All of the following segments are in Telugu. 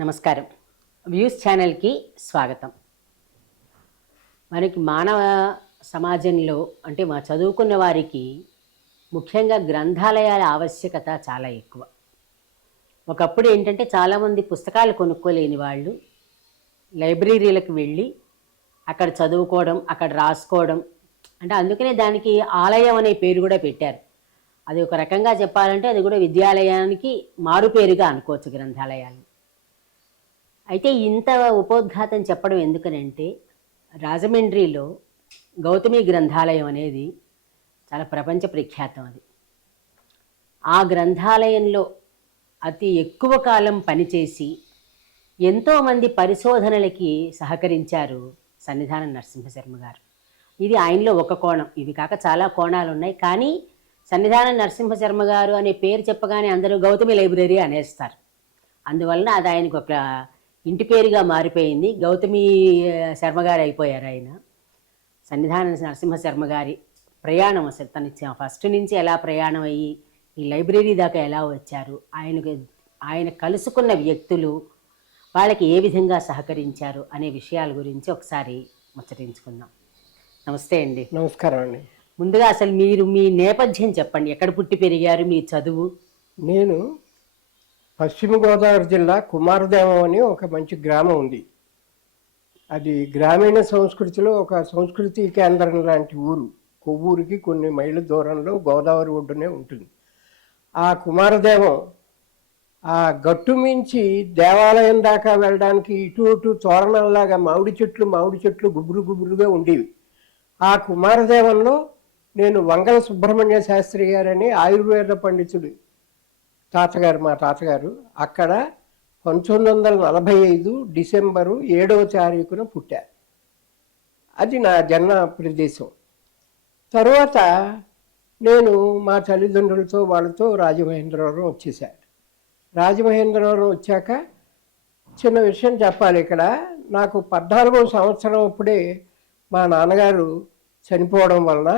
నమస్కారం. వ్యూస్ ఛానల్కి స్వాగతం. మనకి మానవ సమాజంలో అంటే మా చదువుకున్న వారికి ముఖ్యంగా గ్రంథాలయాల ఆవశ్యకత చాలా ఎక్కువ. ఒకప్పుడు ఏంటంటే చాలామంది పుస్తకాలు కొనుక్కోలేని వాళ్ళు లైబ్రరీలకు వెళ్ళి అక్కడ చదువుకోవడం, అక్కడ రాసుకోవడం, అంటే అందుకనే దానికి ఆలయం అనే పేరు కూడా పెట్టారు. అది ఒక రకంగా చెప్పాలంటే అది కూడా విద్యాలయానికి మారుపేరుగా అనుకోవచ్చు గ్రంథాలయాలు. అయితే ఇంత ఉపోద్ఘాతం చెప్పడం ఎందుకనంటే రాజమండ్రిలో గౌతమి గ్రంథాలయం అనేది చాలా ప్రపంచ ప్రఖ్యాతం. అది ఆ గ్రంథాలయంలో అతి ఎక్కువ కాలం పనిచేసి ఎంతోమంది పరిశోధనలకి సహకరించారు సన్నిధానం నరసింహశర్మ గారు. ఇది ఆయనలో ఒక కోణం. ఇవి కాక చాలా కోణాలు ఉన్నాయి. కానీ సన్నిధానం నరసింహశర్మ గారు అనే పేరు చెప్పగానే అందరూ గౌతమి లైబ్రరీ అనేస్తారు. అందువలన అది ఆయనకు ఒక ఇంటి పేరుగా మారిపోయింది. గౌతమి శర్మ గారు అయిపోయారు ఆయన. సన్నిధాన నరసింహశర్మ గారి ప్రయాణం అసలు తను ఫస్ట్ నుంచి ఎలా ప్రయాణం అయ్యి ఈ లైబ్రరీ దాకా ఎలా వచ్చారు, ఆయన కలుసుకున్న వ్యక్తులు వాళ్ళకి ఏ విధంగా సహకరించారు అనే విషయాల గురించి ఒకసారి ముచ్చటించుకుందాం. నమస్తే అండి. నమస్కారం అండి. ముందుగా అసలు మీరు మీ నేపథ్యం చెప్పండి. ఎక్కడ పుట్టి పెరిగారు, మీ చదువు? నేను పశ్చిమ గోదావరి జిల్లా కుమారదేవం అని ఒక మంచి గ్రామం ఉంది. అది గ్రామీణ సంస్కృతిలో ఒక సంస్కృతి కేంద్రం లాంటి ఊరు. కొవ్వూరికి కొన్ని మైళ్ళ దూరంలో గోదావరి ఒడ్డునే ఉంటుంది. ఆ కుమారదేవం ఆ గట్టు మించి దేవాలయం దాకా వెళ్ళడానికి ఇటు అటు తోరణాల్లాగా మామిడి చెట్లు గుబురు గుబురుగా ఉండేవి. ఆ కుమారదేవంలో నేను వంగల సుబ్రహ్మణ్య శాస్త్రి గారని ఆయుర్వేద పండితుడు తాతగారు, మా తాతగారు అక్కడ 1945 డిసెంబరు 7వ తారీఖున పుట్టారు. అది నా జన్మ ప్రదేశం. తరువాత నేను మా తల్లిదండ్రులతో వాళ్ళతో రాజమహేంద్రవరం వచ్చేసాను. రాజమహేంద్రవరం వచ్చాక చిన్న విషయం చెప్పాలి ఇక్కడ. నాకు 14వ సంవత్సరం అప్పుడే మా నాన్నగారు చనిపోవడం వలన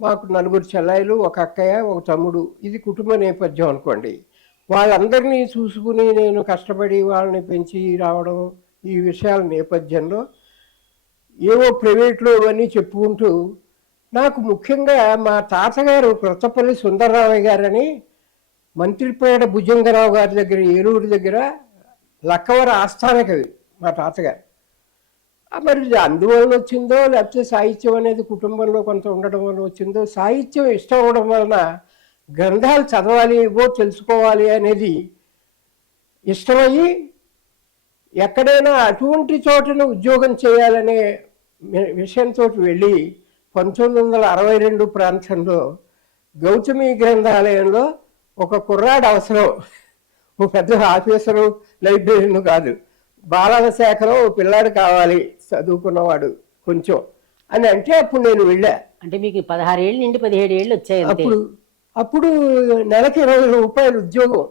మాకు 4 చెల్లాయిలు, ఒక అక్కయ్య, ఒక తమ్ముడు. ఇది కుటుంబ నేపథ్యం అనుకోండి. వాళ్ళందరినీ చూసుకుని నేను కష్టపడి వాళ్ళని పెంచి రావడం, ఈ విషయాల నేపథ్యంలో ఏవో ప్రైవేట్లో ఇవన్నీ చెప్పుకుంటూ నాకు ముఖ్యంగా మా తాతగారు క్రొత్తపల్లి సుందరరామయ్య గారని మంత్రిపేట భుజంగరావు గారి దగ్గర, ఏలూరు దగ్గర లక్కవర ఆస్థాన కవి మా తాతగారు. మరి అందువలన వచ్చిందో లేకపోతే సాహిత్యం అనేది కుటుంబంలో కొంత ఉండడం వల్ల వచ్చిందో, సాహిత్యం ఇష్టం అవడం వలన గ్రంథాలు చదవాలి, ఏవో తెలుసుకోవాలి అనేది ఇష్టమయ్యి ఎక్కడైనా అటువంటి చోటను ఉద్యోగం చేయాలనే విషయంతో వెళ్ళి 1962 ప్రాంతంలో గౌతమి గ్రంథాలయంలో ఒక కుర్రాడు అవసరం, ఒక పెద్ద ఆఫీసరు లైబ్రరీను కాదు, బాలల శాఖలో పిల్లాడు కావాలి చదువుకున్నవాడు కొంచెం అని అంటే అప్పుడు నేను వెళ్ళా. అంటే మీకు 16 ఏళ్ళు నుండి 17 ఏళ్ళు వచ్చాయి. అప్పుడు నెలకి 20 రూపాయలు ఉద్యోగం,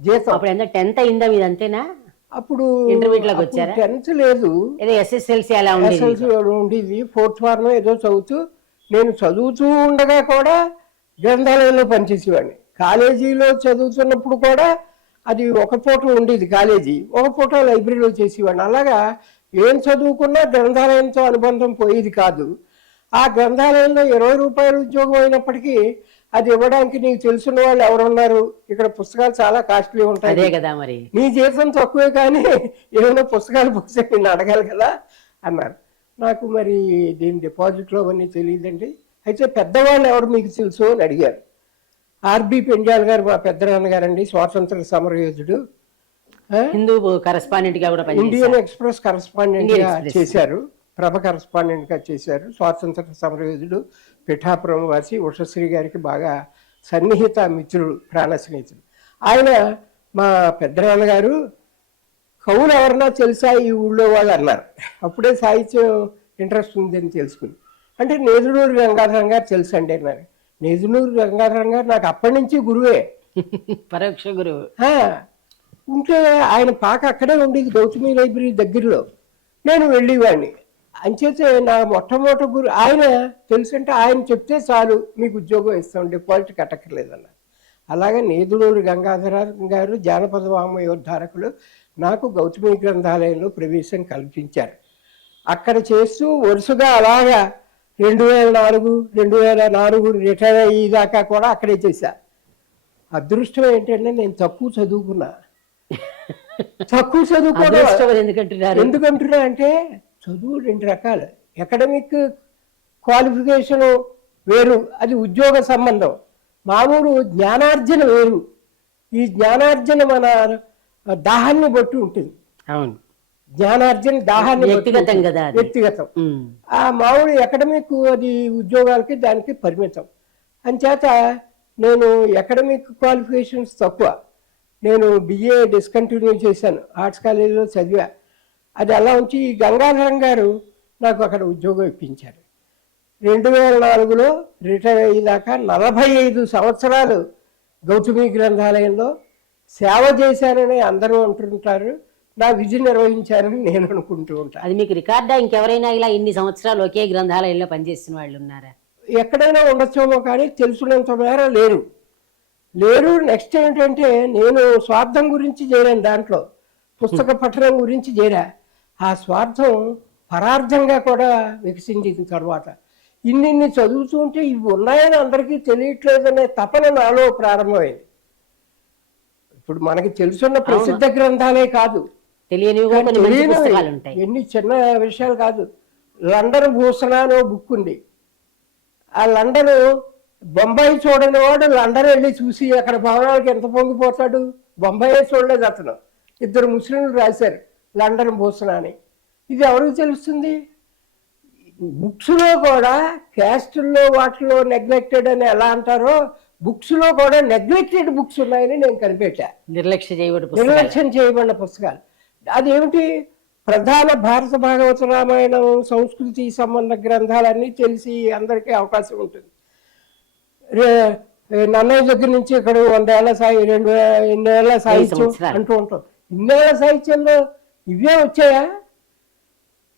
జీతం. అప్పుడు ఎంత 10th అయిందా మీది? అంతేనా? అప్పుడు ఇంటర్మీడియట్లోకి వచ్చారా? 10th లేదు, ఏదో ఎస్ఎస్ఎల్సీ అలా ఉండేది. 4th ఫార్మ్ ఏదో చదువుతూ, నేను చదువుతూ ఉండగా కూడా గ్రంథాలయంలో పనిచేసేవాడిని. కాలేజీలో చదువుతున్నప్పుడు కూడా అది ఒక పూట ఉండేది కాలేజీ, ఒక పూట లైబ్రరీలో చేసేవాడిని. అలాగా ఏం చదువుకున్నా గ్రంథాలయంతో అనుబంధం పోయేది కాదు. ఆ గ్రంథాలయంలో 20 రూపాయల ఉద్యోగం అయినప్పటికీ అది ఇవ్వడానికి నీకు తెలుసున్న వాళ్ళు ఎవరున్నారు, ఇక్కడ పుస్తకాలు చాలా కాస్ట్లీ ఉంటాయి కదా, మరి నీ జీతం తక్కువే కానీ ఏమైనా పుస్తకాలు పుస్తకం నేను అడగాలి కదా అన్నారు. నాకు మరి దీని డిపాజిట్లో అవన్నీ తెలియదండి. అయితే పెద్దవాళ్ళు ఎవరు మీకు తెలుసు అని అడిగారు. ఆర్బి పెంజాల్ గారు మా పెద్ద నాన్నగారండి, స్వాతంత్ర సమరయోధుడు. హిందూ కరెస్పాండెంట్ గా కూడా, ఇండియన్ ఎక్స్ప్రెస్ కరెస్పాండెంట్ గా చేశారు, ప్రభ కరెస్పాండెంట్ గా చేశారు. స్వాతంత్ర సమరయోధుడు, పిఠాపురం వాసి, ఉషశ్రీ గారికి బాగా సన్నిహిత మిత్రుడు, ప్రాణ స్నేహితుడు. ఆయన మా పెద్ద నాన్నగారు కవులు ఎవరన్నా తెలుసా ఈ ఊళ్ళో వాళ్ళు అన్నారు. అప్పుడే సాహిత్యం ఇంట్రెస్ట్ ఉందని తెలుసుకుని. అంటే నేదునూరు గంగాధరం గారు తెలుసండి అన్నారు. నేదునూరు గంగాధరం గారు నాకు అప్పటి నుంచి గురువే, పరోక్ష గురువు. ఉంటే ఆయన పాక అక్కడే ఉండేది గౌతమి లైబ్రరీ దగ్గరలో. నేను వెళ్ళేవాడిని. అంచేతే నా మొట్టమొదటి గురు ఆయన తెలుసంటే ఆయన చెప్తే చాలు మీకు ఉద్యోగం ఇస్తాం, డిపాజిట్ కట్టక్కర్లేదన్నారు. అలాగే నేదునూరు గంగాధర గారు జానపద వామయోద్ధారకులు, నాకు గౌతమి గ్రంథాలయంలో ప్రవేశం కల్పించారు. అక్కడ చేస్తూ వరుసగా అలాగా 2004 రిటైర్ అయ్యేదాకా కూడా అక్కడే చేశా. అదృష్టం ఏంటంటే నేను తక్కువ చదువుకున్నా. తక్కువ చదువుకోవడం అదృష్టం ఎందుకంటున్నారు? ఎందుకంటున్నా అంటే చదువు రెండు రకాలు. అకాడమిక్ క్వాలిఫికేషన్ వేరు, అది ఉద్యోగ సంబంధం. మామూలు జ్ఞానార్జన వేరు. ఈ జ్ఞానార్జన మన దాహాన్ని బట్టి ఉంటుంది. అవును, జ్ఞానార్జన దాహాన్ని బట్టి వ్యక్తిగతం ఉంటుంది. కదా అది. వ్యక్తిగతం. ఆ మామూలు అకాడమిక్ అది ఉద్యోగాలకి దానికి పరిమితం. అంచేత నేను అకాడమిక్ క్వాలిఫికేషన్స్ తక్కువ. నేను బిఏ డిస్కంటిన్యూ చేశాను, ఆర్ట్స్ కాలేజీలో చదివా. అది అలా ఉంచి ఈ గంగాధరం గారు నాకు అక్కడ ఉద్యోగం ఇప్పించారు. 2004లో రిటైర్ అయ్యేదాకా 45 సంవత్సరాలు గౌతమి గ్రంథాలయంలో సేవ చేశానని అందరూ అంటుంటారు. నా విధి నిర్వహించానని నేను అనుకుంటూ ఉంటాను. అది మీకు రికార్డా? ఇంకెవరైనా ఇలా ఇన్ని సంవత్సరాలు ఒకే గ్రంథాలయంలో పనిచేసిన వాళ్ళు ఉన్నారా? ఎక్కడైనా ఉండొచ్చేమో కానీ తెలుసుకున్నంత మేర లేరు. నెక్స్ట్ ఏంటంటే నేను స్వార్థం గురించి చేరాను, దాంట్లో పుస్తక పఠనం గురించి చేరా. ఆ స్వార్థం పరార్థంగా కూడా వికసించిన తర్వాత ఇన్ని చదువుతుంటే ఇవి ఉన్నాయని అందరికీ తెలియట్లేదనే తపన నాలో ప్రారంభమైంది. ఇప్పుడు మనకి తెలుసున్న ప్రసిద్ధ గ్రంథాలే కాదు, తెలియనివి కూడా కొన్ని మంచి పుస్తకాలు ఉంటాయి. ఎన్ని చిన్న విషయాలు కాదు. లండన్ భూషణ అనే బుక్ ఉంది. ఆ లండన్ బొంబాయి చూడని వాడు లండన్ వెళ్ళి చూసి అక్కడ భవనాలకు ఎంత పొంగిపోతాడు. బొంబాయి చూడలేదు అతను. 2 ముస్లింలు రాశారు లండన్ భూషణ అని. ఇది ఎవరికి తెలుస్తుంది? బుక్స్లో కూడా క్యాస్టుల్లో వాటిలో నెగ్లెక్టెడ్ అని ఎలా అంటారో బుక్స్లో కూడా నెగ్లెక్టెడ్ బుక్స్ ఉన్నాయని నేను కనిపెట్టా. నిర్లక్ష్యం చేయబడిన పుస్తకాలు. అదేమిటి? ప్రధాన భారత భాగవత రామాయణం సంస్కృతి సంబంధ గ్రంథాలన్నీ తెలిసి అందరికీ అవకాశం ఉంటుంది. నన్నయ్య దగ్గర నుంచి ఇక్కడ 100 ఏళ్ల 200 ఏళ్ల సాహిత్యం అంటూ ఉంటాం. 200 ఏళ్ల సాహిత్యంలో ఇవే వచ్చాయా?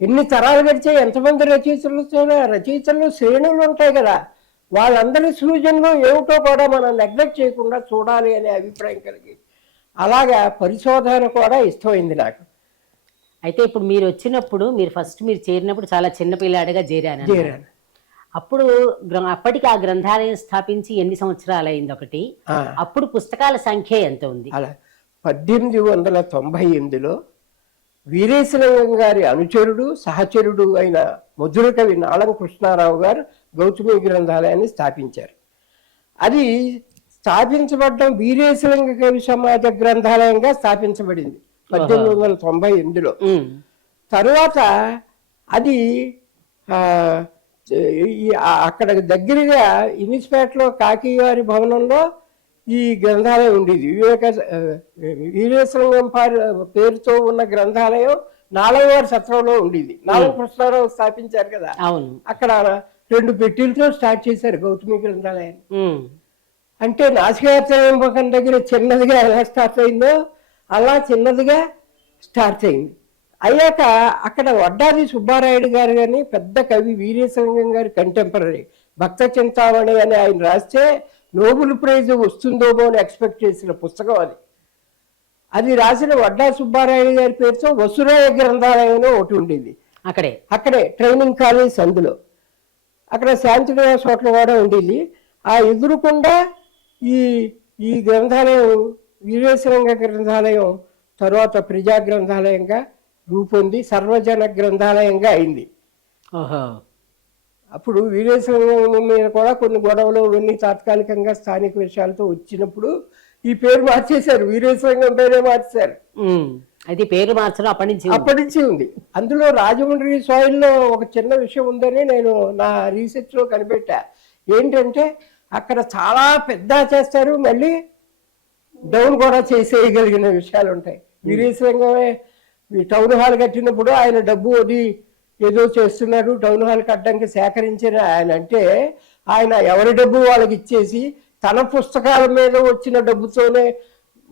ఎన్ని తరాలు గడిచాయి? ఎంతమంది రచయితలు వచ్చాయో? రచయితలు శ్రేణులు ఉంటాయి కదా, వాళ్ళందరి సూచనలు ఏమిటో కూడా మనం నెగ్లెక్ట్ చేయకుండా చూడాలి అనే అభిప్రాయం కలిగి అలాగా పరిశోధన కూడా ఇష్టమైంది నాకు. అయితే ఇప్పుడు మీరు వచ్చినప్పుడు, మీరు చేరినప్పుడు చాలా చిన్నపిల్లాడిగా చేరాను. అప్పుడు అప్పటికి ఆ గ్రంథాలయం స్థాపించి ఎన్ని సంవత్సరాలు అయింది ఒకటి? అప్పుడు పుస్తకాల సంఖ్య ఎంత ఉంది? అలా 1898లో వీరేశలింగం గారి అనుచరుడు సహచరుడు అయిన మధుర కవి నాళం కృష్ణారావు గారు గౌతమి గ్రంథాలయాన్ని స్థాపించారు. అది స్థాపించబడటం వీరేశలింగ కవి సమాజ గ్రంథాలయంగా స్థాపించబడింది 1898లో. తరువాత అది అక్కడ దగ్గరగా ఇనిస్పేటలో కాకివారి భవనంలో ఈ గ్రంథాలయం ఉండేది. వీరేశలింగం పేరుతో ఉన్న గ్రంథాలయం నాలుగవారి సత్రంలో ఉండేది. నాలుగు కృష్ణారావు స్థాపించారు కదా, అక్కడ 2 పెట్టెలతో స్టార్ట్ చేశారు గౌతమి గ్రంథాలయాన్ని. అంటే నాసికాత్రయంబకం దగ్గర చిన్నదిగా ఎలా స్టార్ట్ అయిందో అలా చిన్నదిగా స్టార్ట్ అయింది. అయ్యాక అక్కడ వడ్డాది సుబ్బారాయుడు గారు కానీ పెద్ద కవి వీరేశలింగం గారి కంటెంపరీ భక్త చింతామణి అని ఆయన రాస్తే నోబెల్ ప్రైజ్ వస్తుందోమో అని ఎక్స్పెక్ట్ చేసిన పుస్తకం అది. అది రాసిన వడ్డా సుబ్బారాయుడు గారి పేరుతో వసురాయ గ్రంథాలయం ఒకటి ఉండేది. అక్కడే ట్రైనింగ్ కాలేజ్ అందులో. అక్కడ శాంతినివాస్ హోటల్ కూడా ఉండేది. ఆ ఎదురుకుండా ఈ గ్రంథాలయం వీరేశలింగ గ్రంథాలయం తర్వాత ప్రజా గ్రంథాలయంగా రూపొంది సర్వజన గ్రంథాలయంగా అయింది. అప్పుడు వీరేశలింగం మీద కూడా కొన్ని గొడవలు ఇవన్నీ తాత్కాలికంగా స్థానిక విషయాలతో వచ్చినప్పుడు ఈ పేరు మార్చేశారు, వీరేశలింగం పేరే మార్చేశారు. అది పేరు మార్చడం అప్పటి నుంచి ఉంది. అందులో రాజమండ్రి సాయిల్లో ఒక చిన్న విషయం ఉందని నేను నా రీసెర్చ్లో కనిపెట్టా. ఏంటంటే అక్కడ చాలా పెద్ద చేస్తారు, మళ్ళీ డౌన్ కూడా చేసేయగలిగిన విషయాలు ఉంటాయి. వీరేశలింగమే టౌన్ హాల్ కట్టినప్పుడు ఆయన డబ్బు అది ఏదో చేస్తున్నాడు, టౌన్ హాల్ కట్టడానికి సేకరించిన ఆయన అంటే ఆయన ఎవరి డబ్బు వాళ్ళకి ఇచ్చేసి తన పుస్తకాల మీద వచ్చిన డబ్బుతోనే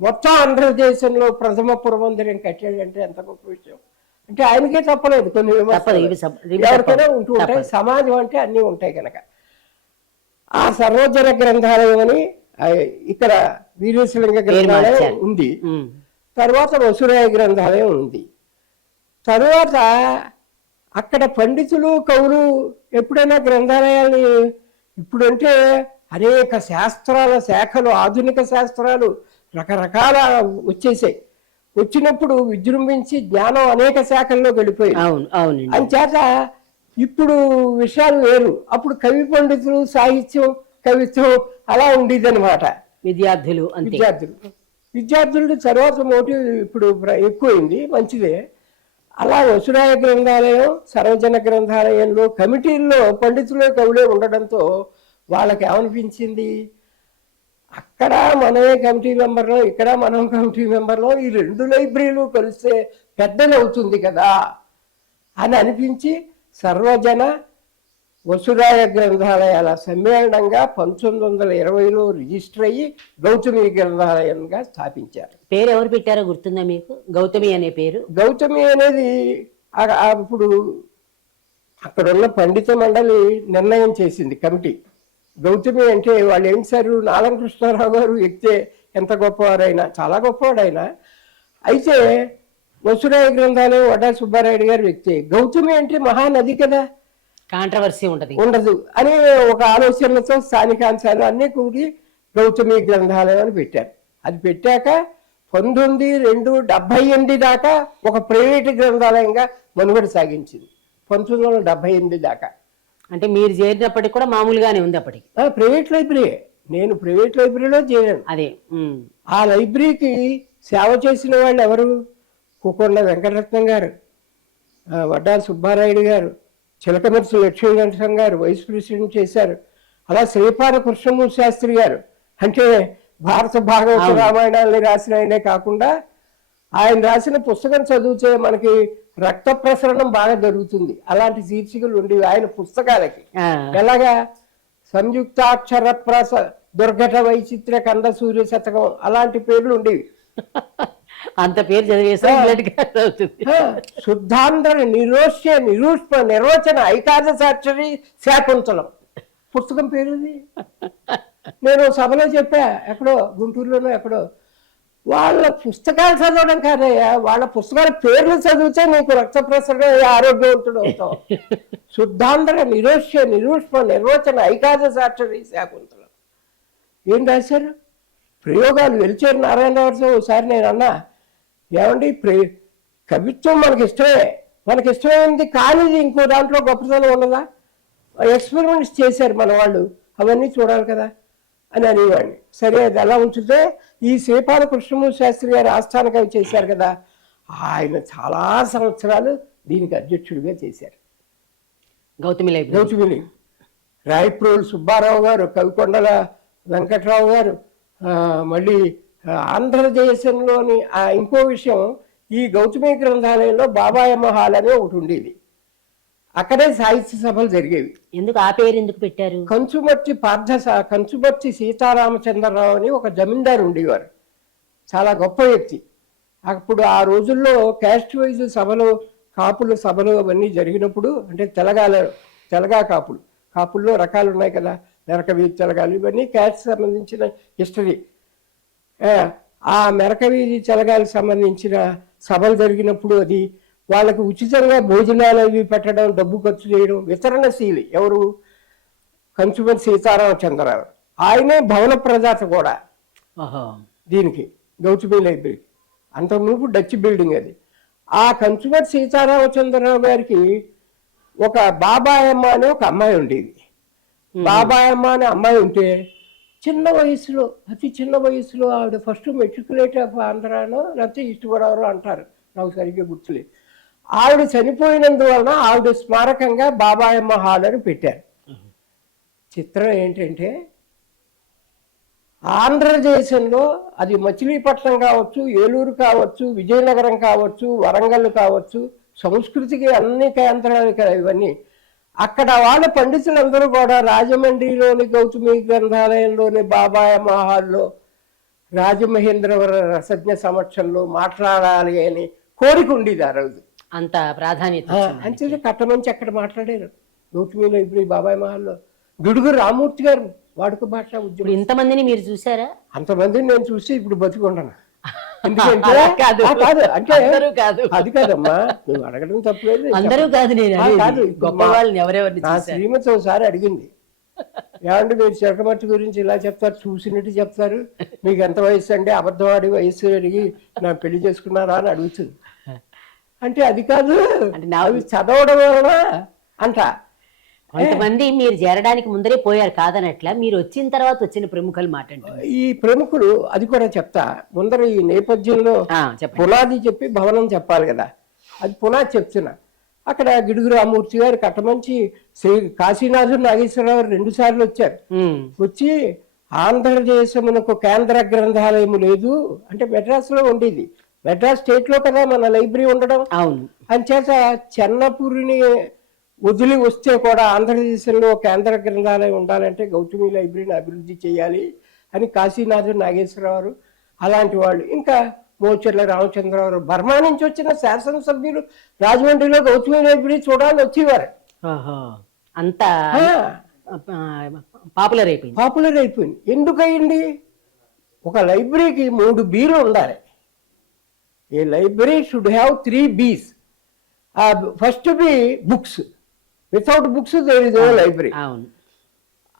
మొత్తం ఆంధ్రదేశంలో ప్రథమ పురమందిరం కట్టాడంటే ఎంత గొప్ప విషయం. అంటే ఆయనకే తప్పలేదు, కొన్ని ఎవరికైనా ఉంటూ ఉంటాయి. సమాజం అంటే అన్నీ ఉంటాయి కనుక ఆ సర్వజన గ్రంథాలయం అని ఇక్కడ వీరేశలింగ గ్రంథాలయం ఉంది. తర్వాత వసురాయ గ్రంథాలయం ఉంది. తరువాత అక్కడ పండితులు కవులు ఎప్పుడైనా గ్రంథాలయాల్ని, ఇప్పుడంటే అనేక శాస్త్రాల శాఖలు, ఆధునిక శాస్త్రాలు రకరకాల వచ్చేసాయి. వచ్చినప్పుడు విజృంభించి జ్ఞానం అనేక శాఖల్లో గడిపోయింది. అవును అవునండి. అంచేత ఇప్పుడు విషయాలు వేరు. అప్పుడు కవి పండితులు, సాహిత్యం, కవిత్వం అలా ఉండేదన్నమాట. విద్యార్థులు అంతే. విద్యార్థులు తర్వాత మోటివ్ ఇప్పుడు ఎక్కువైంది, మంచిదే. అలా వసురాయ గ్రంథాలయం, సర్వజన గ్రంథాలయంలో కమిటీల్లో పండితులే కవులే ఉండడంతో వాళ్ళకి ఏమనిపించింది, అక్కడ మనమే కమిటీ మెంబర్లో, ఇక్కడ మనం కమిటీ మెంబర్లో, ఈ రెండు లైబ్రరీలు కలిస్తే పెద్దది అవుతుంది కదా అని అనిపించి సర్వజన వసురాయ గ్రంథాలయాల సమ్మేళనంగా 1920లో రిజిస్టర్ అయ్యి గౌతమి గ్రంథాలయంగా స్థాపించారు. పేరు ఎవరు పెట్టారో గుర్తుందా మీకు? గౌతమి అనే పేరు. గౌతమి అనేది అప్పుడు అక్కడున్న పండిత మండలి నిర్ణయం చేసింది కమిటీ. గౌతమి అంటే వాళ్ళు ఏం సార్, నాలం కృష్ణారావు గారు వ్యక్తే, ఎంత గొప్పవారైనా, చాలా గొప్పవాడైనా, అయితే వసురాయ గ్రంథాలయం వడ్డా సుబ్బారాయుడు గారు వ్యక్తే. గౌతమి అంటే మహానది కదా, కాంట్రవర్సీ ఉండదు అనే ఒక ఆలోచనలతో స్థానికాంశాలు అన్నీ కూడి గౌతమి గ్రంథాలయం అని పెట్టారు. అది పెట్టాక 1978 దాకా ఒక ప్రైవేటు గ్రంథాలయంగా మనుగడ సాగించింది. 1978 దాకా. అంటే మీరు చేరినప్పటికి కూడా మామూలుగానే ఉంది అప్పటికి? Private library. నేను ప్రైవేట్ లైబ్రరీలో చేరాను. అదే. ఆ లైబ్రరీకి సేవ చేసిన వాళ్ళు ఎవరు? కుకొండ వెంకటరత్నం గారు, వడ్డా సుబ్బారాయుడు గారు, చిలకమర్తి లక్ష్మీనరసింహం గారు వైస్ ప్రెసిడెంట్ చేశారు. అలా శ్రీపాద కృష్ణమూర్తి శాస్త్రి గారు, అంటే భారత భాగవత రామాయణాలని రాసిన ఆయనే కాకుండా ఆయన రాసిన పుస్తకం చదివితే మనకి రక్త ప్రసరణం బాగా జరుగుతుంది. అలాంటి శీర్షికలు ఉండేవి ఆయన పుస్తకాలకి. ఎలాగా సంయుక్తాక్షర దుర్ఘట వైచిత్ర కంద సూర్య శతకం అలాంటి పేర్లు ఉండేవి. అంత పేరు చదివేసా. శుద్ధాంధ్ర నిరోష్య నిరూష్మ నిర్వచన ఐకాదశాక్షరి శాకుంతలం పుస్తకం పేరుది. నేను సభలో చెప్పా, ఎక్కడో గుంటూరులోనో ఎక్కడో, వాళ్ళ పుస్తకాలు చదవడం కాదయ్యా, వాళ్ళ పుస్తకాల పేర్లు చదివితే నీకు రక్త ప్రసరణ ఆరోగ్యవంతుడు అవుతావు. శుద్ధాంధ్ర నిరోష్య నిరూష్మ నిర్వచన ఐకాదశాక్షరి శాకుంతలం ఏం రాశారు? ప్రయోగాలు. వెలిచేరు నారాయణరావుతో ఒకసారి నేను అన్నా, ఏమండి కవిత్వం మనకి ఇష్టమే, మనకి ఇష్టమైంది, కానీ ఇంకో దాంట్లో గొప్పతనం ఉన్నదా? ఎక్స్పెరిమెంట్స్ చేశారు మన వాళ్ళు, అవన్నీ చూడాలి కదా అని అనేవాడిని. సరే, అది ఎలా ఉంచితే ఈ శ్రీపాద కృష్ణమూర్తి శాస్త్రి గారు ఆస్థాన కవి చేశారు కదా, ఆయన చాలా సంవత్సరాలు దీనికి అధ్యక్షుడిగా చేశారు. గౌతమి లైబ్రరీ. రాయప్రోలు సుబ్బారావు గారు, కవికొండల వెంకట్రావు గారు, మళ్ళీ ఆంధ్రదేశంలోని ఇంకో విషయం, ఈ గౌతమి గ్రంథాలయంలో బాబాయమ్మ హాల్ అని ఒకటి ఉండేది. అక్కడే సాహిత్య సభలు జరిగేవి. ఎందుకు ఆ పేరు ఎందుకు పెట్టారు? కంచుమర్తి సీతారామచంద్రరావు అని ఒక జమీందారు ఉండేవారు, చాలా గొప్ప వ్యక్తి. అప్పుడు ఆ రోజుల్లో క్యాస్ట్ వైజ్ సభలు, కాపుల సభలు అవన్నీ జరిగినప్పుడు, అంటే తెలగా కాపుల్లో రకాలు ఉన్నాయి కదా, మెరకవీధి తెలగాలు, ఇవన్నీ క్యాస్ట్ సంబంధించిన హిస్టరీ. ఆ మెరకవీధి తెలగాలకు సంబంధించిన సభలు జరిగినప్పుడు అది వాళ్ళకు ఉచితంగా భోజనాలు అవి పెట్టడం, డబ్బు ఖర్చు చేయడం, వితరణశీలి ఎవరు? కంచుమర్తి సీతారామచంద్రరావు. ఆయనే భవన ప్రదాత కూడా దీనికి, గౌతమి లైబ్రరీకి. అంతకుముందు డచ్ బిల్డింగ్ అది. ఆ కంచుమర్తి సీతారామచంద్రరావు గారికి ఒక బాబాయమ్మ అనే ఒక అమ్మాయి ఉండేది. బాబాయమ్మ అనే అమ్మాయి ఉంటే చిన్న వయసులో, అతి చిన్న వయసులో ఆవిడ ఫస్ట్ మెట్రికులేట్ ఆఫ్ ఆంధ్రాలో లేకపోతే ఈస్ట్ గోదావరి అంటారు, నాకు సరిగ్గా గుర్తులేదు. ఆవిడ చనిపోయినందువలన ఆవిడ స్మారకంగా బాబాయమ్మ హాల్ అని పెట్టారు. చిత్రం ఏంటంటే, ఆంధ్రదేశంలో అది మచిలీపట్నం కావచ్చు, ఏలూరు కావచ్చు, విజయనగరం కావచ్చు, వరంగల్ కావచ్చు, సంస్కృతికి అన్ని కేంద్రాలు కదా ఇవన్నీ. అక్కడ వాళ్ళ పండితులందరూ కూడా రాజమండ్రిలోని గౌతమి గ్రంథాలయంలోని బాబాయమ్మ హాల్లో రాజమహేంద్రవర రసజ్ఞ సమక్షంలో మాట్లాడాలి అని కోరిక ఉండేది ఆ రోజు. అంత ప్రాధాన్యత అంతే. కట్టమంచి అక్కడ మాట్లాడారు గౌతమి లైబ్రరీ బాబాయమ్మ హాల్లో. గిడుగు రామూర్తి గారు వాడుక భాష ఉద్యమం. ఇంతమందిని మీరు చూసారా? అంతమందిని నేను చూసి ఇప్పుడు బతికొండను. ఎందుకంటే అలా కాదు. కాదు అంటే అందరూ కాదు. అది కాదమ్మా, నువ్వు అడగడం తప్పలేదు, నేను అందరూ కాదు నేను ఆ, అనేది. కాదు. ఇప్పుడు గొప్ప వాళ్ళని ఎవరెవరిని నా చూశారు? శ్రీమతి ఒకసారి అడిగింది, ఏమంటే మీరు చిలకమర్తి గురించి ఇలా చెప్తారు, చూసినట్టు చెప్తారు, మీకు ఎంత వయసు అంటే అబద్ధం ఆడి వయసు అడిగి నా పెళ్లి చేసుకున్నారా అని అడుగుతుంది. అంటే అది కాదు, అంటే అవి చదవడం వలన అంట. కొంతమంది మీరు చేరడానికి ముందరే పోయారు కాదనట్లా, మీరు వచ్చిన తర్వాత వచ్చిన ప్రముఖులు మాట అంటారు. ఈ ప్రముఖులు అది కూడా చెప్తా, ముందర ఈ నేపథ్యంలో చెప్పండి. పునాది చెప్పి భవనం చెప్పాలి కదా, అది పునాది చెప్తున్నా. అక్కడ గిడుగు రామూర్తి గారు కట్టమంచి శ్రీ కాశీనాథు నాగేశ్వరరావు 2 సార్లు వచ్చారు. వచ్చి ఆంధ్రదేశమునకు కేంద్ర గ్రంథాలయం లేదు అంటే మెడ్రాస్లో ఉండేది, మెడ్రాస్ స్టేట్లో కదా మన లైబ్రరీ ఉండడం. అవును. అంచేత చెన్నపూరిని వదిలి వస్తే కూడా ఆంధ్రదేశంలో కేంద్ర గ్రంథాలయం ఉండాలంటే గౌతమి లైబ్రరీని అభివృద్ధి చేయాలి అని కాశీనాథు నాగేశ్వరరావు అలాంటి వాళ్ళు, ఇంకా మోచర్ల రామచంద్రరావు, బర్మా నుంచి వచ్చిన శాసనసభ్యులు రాజమండ్రిలో గౌతమి లైబ్రరీ చూడాలని వచ్చేవారు. అంత పాపులర్ అయిపోయింది. పాపులర్ అయిపోయింది. ఎందుకు అయ్యింది? ఒక లైబ్రరీకి 3 B'లు ఉండాలి. A library should have 3 B's. First B books, without books there is no library. అవును.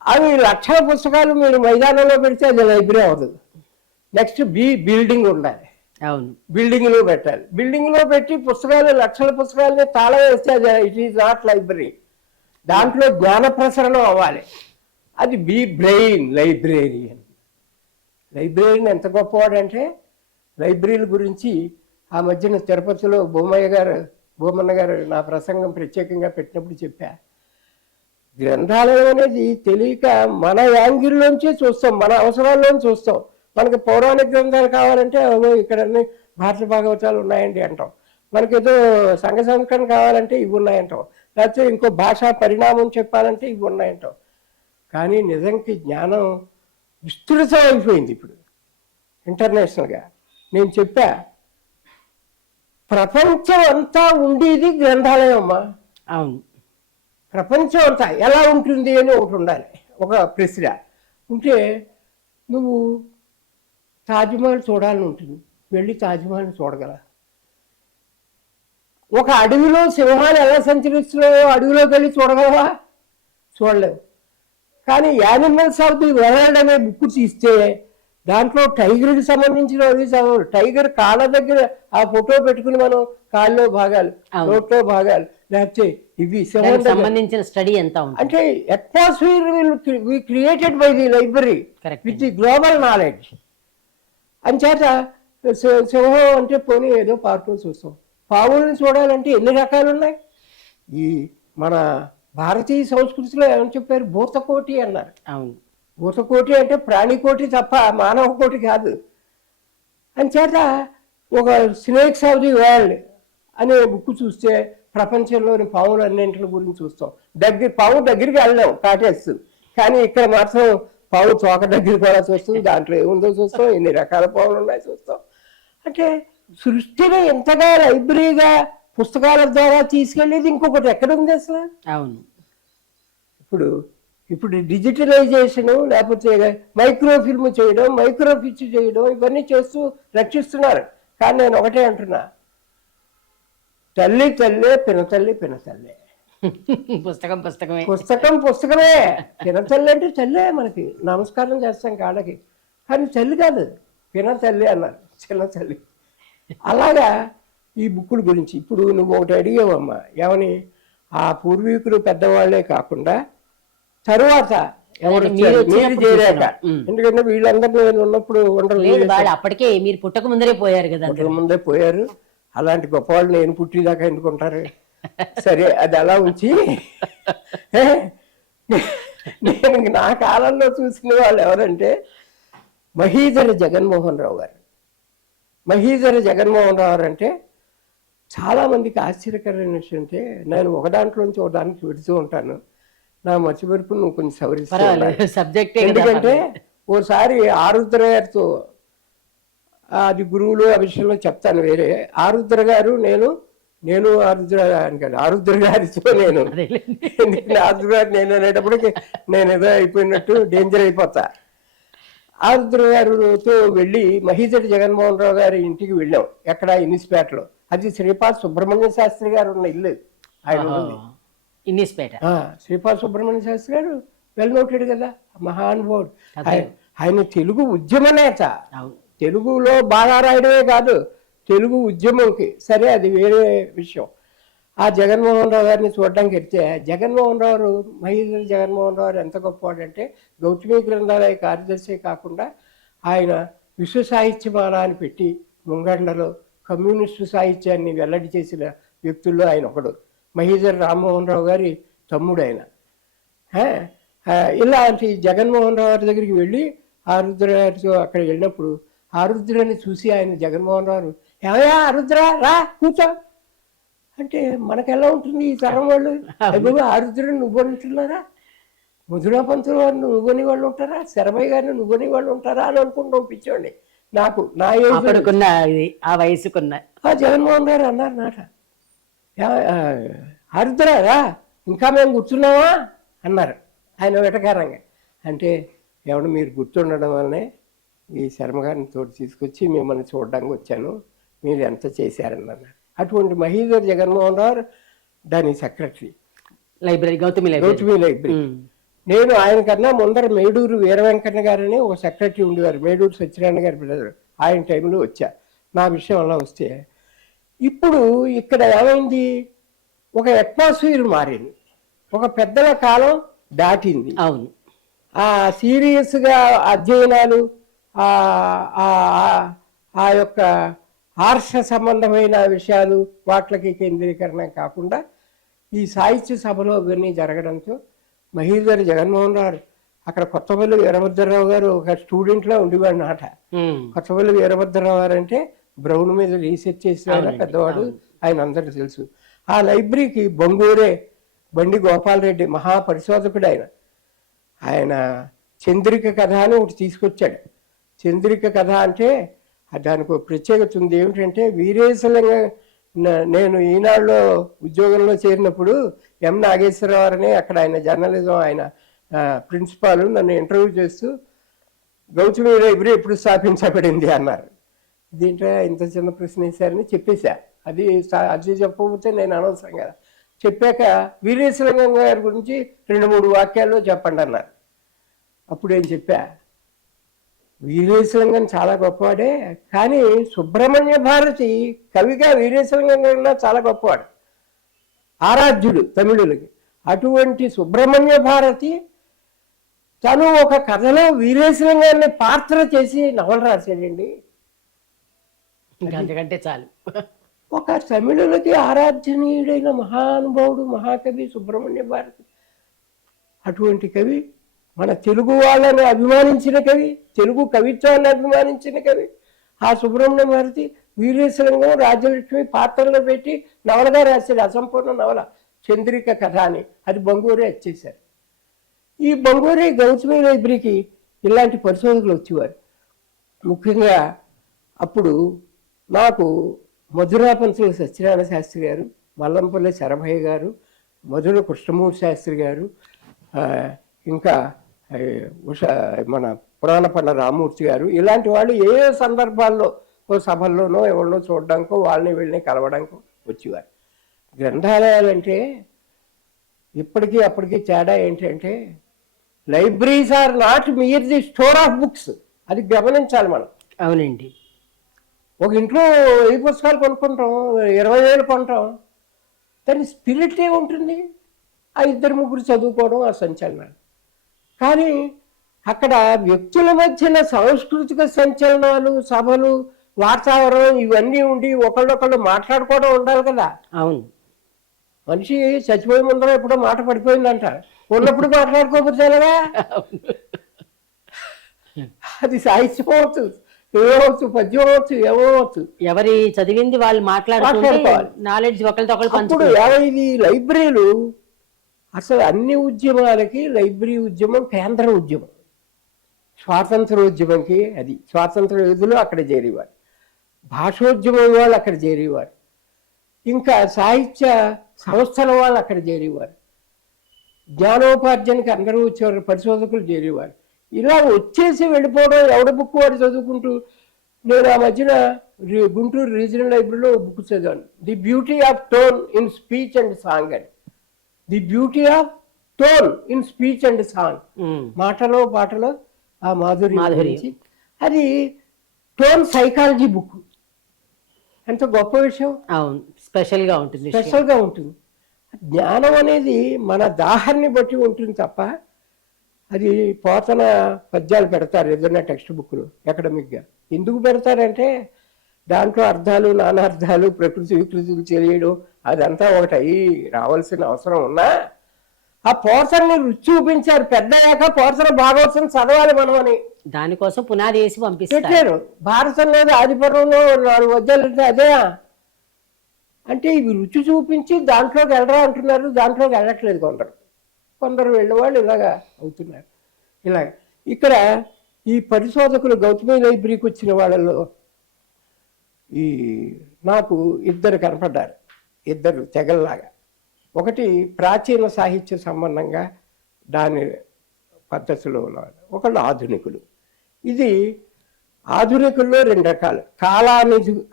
అవి లక్షల పుస్తకాలు మీరు మైదానంలో పెడితే అది లైబ్రరీ అవ్వదు. నెక్స్ట్ బి బిల్డింగ్ ఉండాలి. అవును. బిల్డింగ్ లో పెట్టాలి. బిల్డింగ్ లో పెట్టి పుస్తకాలు లక్షల పుస్తకాలని తాళం వేస్తే అది ఇట్ ఈస్ నాట్ లైబ్రరీ. దాంట్లో జ్ఞాన ప్రసరణం అవ్వాలి. అది బి బ్రెయిన్ లైబ్రేరియన్. లైబ్రేరియన్ ఎంత గొప్పవాడంటే, లైబ్రరీల గురించి ఆ మధ్యన తిరుపతిలో భూమన్న గారు నా ప్రసంగం ప్రత్యేకంగా పెట్టినప్పుడు చెప్పా. గ్రంథాలయం అనేది తెలియక మన యాంగిల్లోంచే చూస్తాం, మన అవసరాల్లోంచి చూస్తాం. మనకి పౌరాణిక గ్రంథాలు కావాలంటే ఇక్కడ అన్ని భారత భాగవతాలు ఉన్నాయండి అంటాం, మనకేదో సంఘ సంస్కరణ కావాలంటే ఇవి ఉన్నాయంటాం, లేకపోతే ఇంకో భాషా పరిణామం చెప్పాలంటే ఇవి ఉన్నాయంటాం. కానీ నిజంకి జ్ఞానం విస్తృతం అయిపోయింది ఇప్పుడు ఇంటర్నేషనల్గా. నేను చెప్పా, ప్రపంచం అంతా ఉండేది గ్రంథాలయం అమ్మా. అవును. ప్రపంచం అంతా ఎలా ఉంటుంది అని ఒకటి ఉండాలి, ఒక ప్రశ్న ఉంటే. నువ్వు తాజ్మహల్ చూడాలని ఉంటుంది, వెళ్ళి తాజ్మహల్ని చూడగల. ఒక అడవిలో సింహాలు ఎలా సంచరిస్తున్నాయో అడవిలోకి వెళ్ళి చూడగలవా? చూడలేవు. కానీ యానిమల్స్ ఆఫ్ ది వరల్డ్ అనే బుక్ తీస్తే దాంట్లో టైగర్కి సంబంధించిన టైగర్ కాళ్ళ దగ్గర ఆ ఫోటో పెట్టుకుని మనం కాళ్ళలో భాగాలు, నోట్లో భాగాలు, లేకపోతే ఇవి సంబంధించిన స్టడీ ఎంత అంటే atmosphere will created by the library with the global knowledge. అంచేత సింహం అంటే పోనీ ఏదో పార్కులు చూస్తాం, పావులను చూడాలంటే ఎన్ని రకాలు ఉన్నాయి. ఈ మన భారతీయ సంస్కృతిలో ఏమని చెప్పారు? భూతకోటి అన్నారు. అవును. భూతకోటి అంటే ప్రాణికోటి తప్ప మానవ కోటి కాదు. అంచేత ఒక స్నేక్స్ ఆఫ్ ది వరల్డ్ అనే బుక్ చూస్తే ప్రపంచంలోని పావులు అన్నింటి గురించి చూస్తాం. పావు దగ్గరికి వెళ్ళాం కాటేస్తుంది, కానీ ఇక్కడ మాత్రం పావు తోక దగ్గర కూడా చూస్తుంది, దాంట్లో ఏముందో చూస్తాం, ఎన్ని రకాల పావులు ఉన్నాయో చూస్తాం. అంటే సృష్టిని ఎంతగా లైబ్రరీగా పుస్తకాల ద్వారా తీసుకెళ్ళేది ఇంకొకటి ఎక్కడుంది అసలు? అవును. ఇప్పుడు డిజిటలైజేషను, లేకపోతే మైక్రోఫిల్మ్ చేయడం, మైక్రోపిచ్ చేయడం, ఇవన్నీ చేస్తూ రక్షిస్తున్నారు. కానీ నేను ఒకటే అంటున్నా, తల్లి తల్లే, పినతల్లి పినతల్లే. పుస్తకమే. పినతల్లి అంటే తల్లే, మనకి నమస్కారం చేస్తాం కాళ్ళకి, కానీ తల్లి కాదు, పినతల్లి అన్నారు, చిన్న తల్లి. అలాగా ఈ బుక్కుల గురించి ఇప్పుడు నువ్వు ఒకటి అడిగావమ్మా, ఏమని? ఆ పూర్వీకులు పెద్దవాళ్లే కాకుండా తరువాత ఎవరు చేరాక, ఎందుకంటే వీళ్ళందరూ నేను ఉన్నప్పుడు అప్పటికే మీరు పుట్టక ముందరే పోయారు కదా, ముందే పోయారు. అలాంటి గొప్పవాళ్ళు నేను పుట్టిదాకా ఎందుకుంటారు? సరే, అది అలా ఉంచి నేను నా కాలంలో చూసిన వాళ్ళు ఎవరంటే మహీధర జగన్మోహన్ రావు గారు. మహీధర జగన్మోహన్ రావు అంటే చాలామందికి ఆశ్చర్యకరమైన విషయం అంటే, నేను ఒక దాంట్లోంచి ఒక దానికి పెడుతూ ఉంటాను, నా మర్చిపెరుపు నువ్వు కొంచెం సవరిస్తావు. ఎందుకంటే ఓసారి ఆరుద్ర గారితో, అది గురువులు ఆ విషయంలో చెప్తాను వేరే, ఆరుద్ర గారు నేను ఆరుద్ర అని కాదు, ఆరుద్ర గారితో నేను, ఎందుకంటే ఆరుద్ర గారు నేను అనేటప్పటికి నేను ఏదో అయిపోయినట్టు డేంజర్ అయిపోతా. ఆరుద్ర గారితో వెళ్ళి మహీధర్ జగన్మోహన్ రావు గారి ఇంటికి వెళ్ళాం. ఎక్కడ ఇనిస్పేటలో. అది శ్రీపాద సుబ్రహ్మణ్య శాస్త్రి గారు ఉన్న ఇల్లు ఆయన ఉన్నది. ఇన్నిస్పేట. శ్రీపాద సుబ్రహ్మణ్య శాస్త్రి గారు వెల్ నోటెడ్ కదా, మహానుభావుడు. ఆయన తెలుగు ఉద్యమ నేత. తెలుగులో బాగా రాయడమే కాదు, తెలుగు ఉద్యమంకి సరే అది వేరే విషయం. ఆ జగన్మోహన్ రావు గారిని చూడడానికి వెళ్తే జగన్మోహన్ రావు మహీధర్ జగన్మోహన్ రావు ఎంత గొప్పవాడంటే గౌతమి గ్రంథాలయ కార్యదర్శి కాకుండా ఆయన విశ్వ సాహిత్యమాల అని పెట్టి ముంగండలో కమ్యూనిస్టు సాహిత్యాన్ని వెల్లడి చేసిన వ్యక్తుల్లో ఆయన ఒకడు. మహీధర్ రామ్మోహన్ రావు గారి తమ్ముడు ఆయన. ఇలాంటి జగన్మోహన్ రావు గారి దగ్గరికి వెళ్ళి ఆరుద్ర గారితో అక్కడ వెళ్ళినప్పుడు ఆరుద్రని చూసి ఆయన జగన్మోహన్ రావు ఏమయ్యా ఆరుద్ర రా కూర్చో అంటే మనకెలా ఉంటుంది ఈ తరం వాళ్ళు? అయ్యో ఆరుద్రని నువ్వనుంటున్నారా, మధురా పంతులు వారిని నువ్వని వాళ్ళు ఉంటారా, శరభయ్య గారిని నువ్వని వాళ్ళు ఉంటారా అని అనుకుంటాం పిచ్చోండి. నాకు నా ఆ వయసుకున్న జగన్మోహన్ గారు అన్నారు నాట, ఆరుద్ర రా ఇంకా మేము గుర్తున్నావా అన్నారు ఆయన వెటకారంగా. అంటే ఎవడు మీరు గుర్తుండడం వల్లనే ఈ శర్మ గారిని తోటి తీసుకొచ్చి మిమ్మల్ని చూడడానికి వచ్చాను, మీరు ఎంత చేశారన్నారు. అటువంటి మహీధర్ జగన్మోహన్ రావు దాని సెక్రటరీ, లైబ్రరీ గౌతమి లైబ్రరీ. నేను ఆయన కన్నా ముందర మేడూరు వీరవెంకన్న గారని ఒక సెక్రటరీ ఉండేవారు, మేడూరు సత్యనారాయణ గారి బ్రదర్. ఆయన టైంలో వచ్చా. నా విషయం అలా వస్తే ఇప్పుడు ఇక్కడ ఏమైంది, ఒక అట్మాస్ఫియర్ మారింది, ఒక పెద్దల కాలం దాటింది. అవును, ఆ సీరియస్గా అధ్యయనాలు ఆ యొక్క ఆర్ష సంబంధమైన విషయాలు వాటికి కేంద్రీకరణ కాకుండా ఈ సాహిత్య సభలో ఇవన్నీ జరగడంతో మహీధర్ జగన్మోహన్ రావు అక్కడ కొత్తపల్లి వీరభద్రరావు గారు ఒక స్టూడెంట్లో ఉండేవాడు నాట. కొత్తపల్లి వీరభద్రరావు గారు అంటే బ్రౌన్ మీద రీసెర్చ్ చేసిన పెద్దవాడు, ఆయన అందరికీ తెలుసు. ఆ లైబ్రరీకి బొంగూరే బండి గోపాలరెడ్డి మహాపరిశోధకుడు ఆయన. ఆయన చంద్రిక కథ అని ఒకటి తీసుకొచ్చాడు. చంద్రిక కథ అంటే దానికి ఒక ప్రత్యేకత ఉంది. ఏమిటంటే వీరేశలింగ నేను ఈనాడులో ఉద్యోగంలో చేరినప్పుడు ఎం నాగేశ్వరరావు అని అక్కడ ఆయన జర్నలిజం ఆయన ప్రిన్సిపాల్ నన్ను ఇంటర్వ్యూ చేస్తూ గౌతమి లైబ్రరీ ఎప్పుడు స్థాపించబడింది అన్నారు. దీంట్లో ఇంత చిన్న ప్రశ్న వేశారని చెప్పేశా. అది చెప్పకపోతే నేను అనవసరం కదా. చెప్పాక వీరేశలింగం గారి గురించి 2-3 వాక్యాల్లో చెప్పండి అన్నారు. అప్పుడు ఏం చెప్పా, వీరేశలింగం చాలా గొప్పవాడే, కానీ సుబ్రహ్మణ్య భారతి కవిగా వీరేశలింగం కన్నా చాలా గొప్పవాడు, ఆరాధ్యుడు తమిళులకి. అటువంటి సుబ్రహ్మణ్య భారతి తను ఒక కథలో వీరేశలింగాన్ని పాత్ర చేసి నవల రాశాడండి. అంతకంటే చాలు. ఒక తమిళులకి ఆరాధ్యనీయుడైన మహానుభావుడు మహాకవి సుబ్రహ్మణ్య భారతి. అటువంటి కవి మన తెలుగు వాళ్ళని అభిమానించిన కవి, తెలుగు కవిత్వాన్ని అభిమానించిన కవి. ఆ సుబ్రహ్మణ్య భారతి వీరేశలింగం రాజ్యలక్ష్మి పాత్రలో పెట్టి నవలగా రాశాడు, అసంపూర్ణ నవల చంద్రిక కథ అని. అది బొంగూరే వచ్చేశారు. ఈ బొంగూరే గౌతమి లైబ్రరీకి ఇలాంటి పరిశోధకులు వచ్చేవారు. ముఖ్యంగా అప్పుడు నాకు మధురా పంతులు సత్యనారాయణ శాస్త్రి గారు, మల్లంపల్లి శరభయ్య గారు, మధుర కృష్ణమూర్తి శాస్త్రి గారు, ఇంకా మన పురాణ పండ రామూర్తి గారు, ఇలాంటి వాళ్ళు ఏ సందర్భాల్లో ఓ సభల్లోనో ఎవరినో చూడడానికో వాళ్ళని వీళ్ళని కలవడానికో వచ్చేవారు. గ్రంథాలయాలంటే ఇప్పటికీ అప్పటికీ తేడా ఏంటంటే libraries are not mere the store of books. అది గమనించాలి మనం. అవునండి. ఒక ఇంట్లో ఏ పుస్తకాలు కొనుక్కుంటాం, 20,000 కొంటాం, దాని స్పిరిట్ ఏముంటుంది? ఆ 2-3 చదువుకోవడం, ఆ సంచలనాలు. కానీ అక్కడ వ్యక్తుల మధ్యన సాంస్కృతిక సంచలనాలు, సభలు, వాతావరణం ఇవన్నీ ఉండి ఒకళ్ళొకళ్ళు మాట్లాడుకోవడం ఉండాలి కదా. అవును. మనిషి చచ్చిపోయే ముందర ఎప్పుడో మాట పడిపోయిందంట, ఉన్నప్పుడు మాట్లాడుకోకపోతే ఎలాగా? అది సాహిత్యం అవచ్చు, ఏమవచ్చు, పద్యం అవచ్చు, ఏమవచ్చు. ఎవరి చదివింది వాళ్ళు మాట్లాడుకోవాలి. నాలెడ్జ్ ఒకరితో ఒకరు. అప్పుడు ఇది లైబ్రరీలు అసలు అన్ని ఉద్యమాలకి లైబ్రరీ ఉద్యమం కేంద్ర ఉద్యమం. స్వాతంత్రోద్యమంకి అది స్వాతంత్ర యోధులు అక్కడ చేరేవారు, భాషోద్యమం వాళ్ళు అక్కడ చేరేవారు, ఇంకా సాహిత్య సంస్థల వాళ్ళు అక్కడ చేరేవారు, జ్ఞానోపార్జనకి అందరూ వచ్చేవారు, పరిశోధకులు చేరేవారు. ఇలా వచ్చేసి వెళ్ళిపోవడం, ఎవడ బుక్ వాడు చదువుకుంటూ. నేను ఆ మధ్యన గుంటూరు రీజనల్ లైబ్రరీలో బుక్ చదివాను, the beauty of tone in speech and song అని. The beauty of tone in speech and song, మాటలో పాటలో ఆ మాధుర్యం గురించి. అది టోన్ సైకాలజీ బుక్. ఎంత గొప్ప విషయం. అవును, స్పెషల్గా ఉంటుంది. స్పెషల్గా ఉంటుంది. జ్ఞానం అనేది మన దాహాన్ని బట్టి ఉంటుంది తప్ప, అది పోతన పద్యాలు పెడతారు ఏదైనా టెక్స్ట్ బుక్లో అకాడమిక్గా. ఎందుకు పెడతారంటే దాంట్లో అర్థాలు నానార్థాలు ప్రకృతి వికృతులు తెలియడం అదంతా ఒకటి అయ్యి రావాల్సిన అవసరం ఉన్నా, ఆ పోతనని రుచి చూపించారు. పెద్దయ్యాక పోతన భాగవతం చదవాలి మనం అని దానికోసం పునాది వేసి పంపిస్తారు. పెట్టారు. భారతం లేదు ఆదిపర్వంలో 4 పద్యాలు అంటే అదే అంటే ఇవి రుచి చూపించి దాంట్లోకి వెళ్ళరా అంటున్నారు. దాంట్లోకి వెళ్ళట్లేదు కొందరు వెళ్ళేవాళ్ళు ఇలాగా అవుతున్నారు. ఇలాగ ఇక్కడ ఈ పరిశోధకులు గౌతమి లైబ్రరీకి వచ్చిన వాళ్ళలో ఈ నాకు 2 కనపడ్డారు, 2 తెగల్లాగా. ఒకటి ప్రాచీన సాహిత్య సంబంధంగా దాని పద్ధతిలో ఉన్నవాళ్ళు, ఒకళ్ళు ఆధునికులు. ఇది ఆధునికుల్లో 2 రకాలు,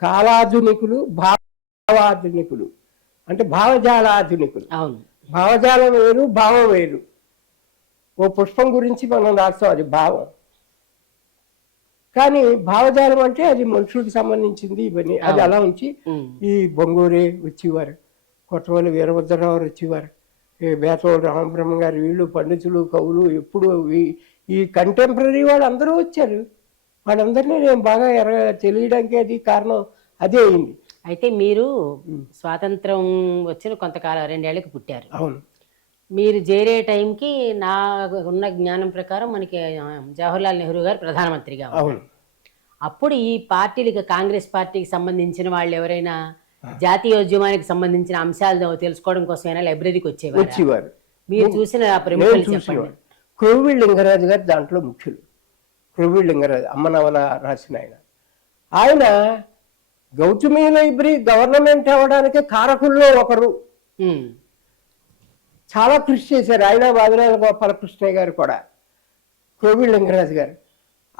కాలాధునికులు, భావాధునికులు. అంటే భావజాలాధునికులు. అవును, భావజాలం వేరు, భావం వేరు. ఓ పుష్పం గురించి మనం రాస్తాం, అది భావం. కానీ భావజాలం అంటే అది మనుషులకు సంబంధించింది ఇవన్నీ. అది అలా ఉంచి ఈ బొంగూరే వచ్చేవారు, కొత్తవల్లి వీరభద్రరావు వచ్చేవారు, బేతవోలు రామబ్రహ్మ గారు, వీళ్ళు పండితులు కవులు ఎప్పుడు ఈ కంటెంపరీ వాళ్ళు అందరూ వచ్చారు. వాళ్ళందరినీ నేను బాగా తెలియడానికి అది కారణం అదే అయింది. అయితే మీరు స్వాతంత్రం వచ్చిన కొంతకాలం 2 ఏళ్ళకి పుట్టారు. అవును. మీరు చేరే టైంకి నా ఉన్న జ్ఞానం ప్రకారం మనకి జవహర్లాల్ నెహ్రూ గారు ప్రధానమంత్రిగా ఉన్నారు. అవును. అప్పుడు ఈ పార్టీలకు, కాంగ్రెస్ పార్టీకి సంబంధించిన వాళ్ళు ఎవరైనా జాతీయోద్యమానికి సంబంధించిన అంశాలు తెలుసుకోవడం కోసమైనా లైబ్రరీకి వచ్చేవారు. మీరు చూసిన ప్రముఖులు చెప్పండి. క్రోవిల్ లింగరాజు గారు దాంట్లో ముఖ్యులు. క్రోవిల్ లింగరాజు అమ్మనవల రాసిన ఆయన గౌతమి లైబ్రరీ గవర్నమెంట్ అవ్వడానికి కారకుల్లో ఒకరు. చాలా కృషి చేశారు ఆయన, వాదిరాజ గోపాలకృష్ణయ్య గారు కూడా, క్రోవిల్ లింగరాజు గారు.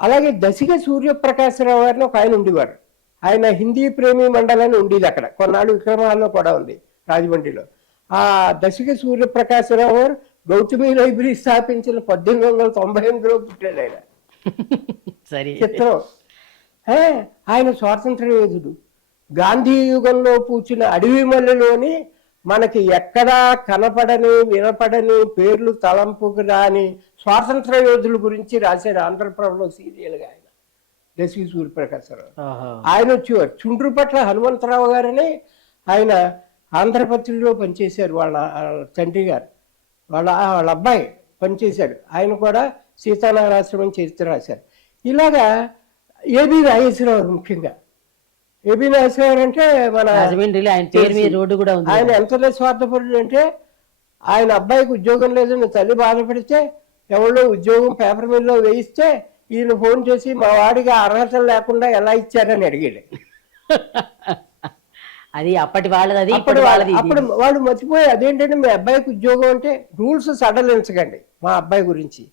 అలాగే దశిక సూర్యప్రకాశరావు గారిని ఒక ఆయన ఉండేవారు. ఆయన హిందీ ప్రేమి మండలని ఉండేది అక్కడ, కొన్నాళ్ళు విక్రమాల్లో కూడా ఉంది రాజమండ్రిలో. ఆ దశిక సూర్యప్రకాశరావు గారు గౌతమి లైబ్రరీ స్థాపించిన 1898లో పుట్టాడు ఆయన. చిత్రం. ఆయన స్వాతంత్ర యోధుడు. గాంధీ యుగంలో పూచిన అడవి మల్లెలోని మనకి ఎక్కడా కనపడని వినపడని పేర్లు తలంపుకు రాని స్వాతంత్ర యోధుల గురించి రాశాడు ఆంధ్రప్రభలో సీరియల్గా ఆయన, దశి సూర్యప్రకాశరావు. ఆయన వచ్చేవారు. చుండ్రుపట్ల హనుమంతరావు గారని ఆయన ఆంధ్రపత్రికలో పనిచేశారు. వాళ్ళ తండ్రి గారు, వాళ్ళ అబ్బాయి పనిచేశాడు. ఆయన కూడా సీతారామాశ్రమం చరిత్ర రాశారు. ఇలాగా ఏబి నాగేశ్వరరావు ముఖ్యంగా. ఏబి నాగేశ్వరరావు అంటే మన ఆయన ఎంత స్వార్థపరుడు అంటే, ఆయన అబ్బాయికి ఉద్యోగం లేదని తల్లి బాధపడితే ఎవరో ఉద్యోగం పేపర్ మిల్లో వేయిస్తే ఈయన ఫోన్ చేసి మా వాడికి అర్హతలు లేకుండా ఎలా ఇచ్చారని అడిగాడు. అది అప్పటి వాళ్ళది. అప్పుడు వాళ్ళు మర్చిపోయి అదేంటంటే మీ అబ్బాయికి ఉద్యోగం అంటే రూల్స్ సడలించకండి మా అబ్బాయి గురించి.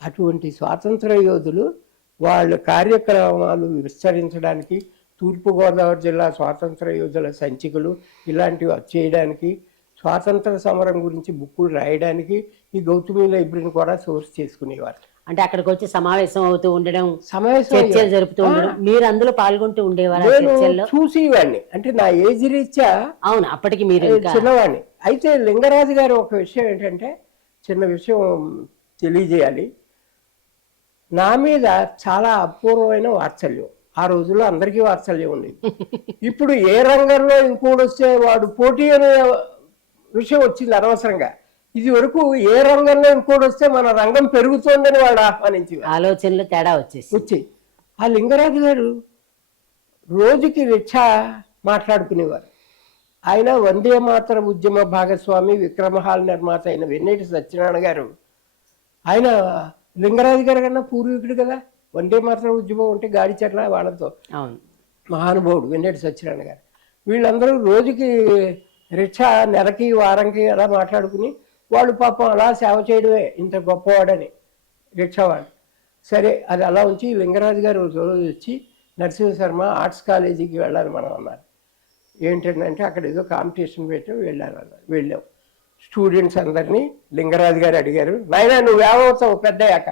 అటువంటి స్వాతంత్ర యోధులు వాళ్ళ కార్యక్రమాలు విస్తరించడానికి, తూర్పుగోదావరి జిల్లా స్వాతంత్ర యోధుల సంచికలు ఇలాంటివి చేయడానికి, స్వాతంత్ర సమరం గురించి బుక్కులు రాయడానికి ఈ గౌతమి లైబ్రరీని కూడా సోర్స్ చేసుకునేవారు. అంటే అక్కడికి వచ్చి సమావేశం అవుతూ ఉండడం, చర్చలు జరుపుతూ ఉండడం, మీరు అందులో పాల్గొంటూ ఉండేవారు? చూసేవాడిని. అంటే నా ఏజ్ రీత్యా అవును, అప్పటికి మీరు చిన్నవాడిని. అయితే లింగరాజు గారు ఒక విషయం ఏంటంటే, చిన్న విషయం తెలియజేయాలి. నా మీద చాలా అపూర్వమైన వాత్సల్యం. ఆ రోజుల్లో అందరికీ వాత్సల్యం ఉండేది. ఇప్పుడు ఏ రంగంలో ఇంకోటి వస్తే వాడు పోటీ అనే విషయం వచ్చింది అనవసరంగా. ఇది వరకు ఏ రంగంలో ఇంకోటి వస్తే మన రంగం పెరుగుతోందని వాడు ఆహ్వానించి ఆలోచనలు తేడా వచ్చి ఆ లింగరాజు గారు రోజుకి రిక్షా మాట్లాడుకునేవారు. ఆయన వందే మాతర ఉద్యమ భాగస్వామి, విక్రమహాల్ నిర్మాత అయిన వెన్నేటి సత్యనారాయణ గారు, ఆయన లింగరాజు గారి కన్నా పూర్వీకుడు కదా. వందే మాతర ఉద్యమం అంటే గాడిచెర్ల వాళ్ళతో మహానుభావుడు వెన్నేటి సత్యనారాయణ గారు. వీళ్ళందరూ రోజుకి రిక్షా నెలకి వారంకి అలా మాట్లాడుకుని వాళ్ళు పాపం అలా సేవ చేయడమే ఇంత గొప్పవాడని రిక్షావాడు. సరే అది అలా ఉంచి లింగరాజు గారు ఒక రోజు వచ్చి నరసింహ శర్మ ఆర్ట్స్ కాలేజీకి వెళ్ళాలి మనం అన్నారు. ఏంటంటే అక్కడ ఏదో కాంపిటీషన్ పెట్టి వెళ్ళాం. స్టూడెంట్స్ అందరినీ లింగరాజు గారు అడిగారు, నాయనా నువ్వేమవుతావు పెద్దయ్యాక?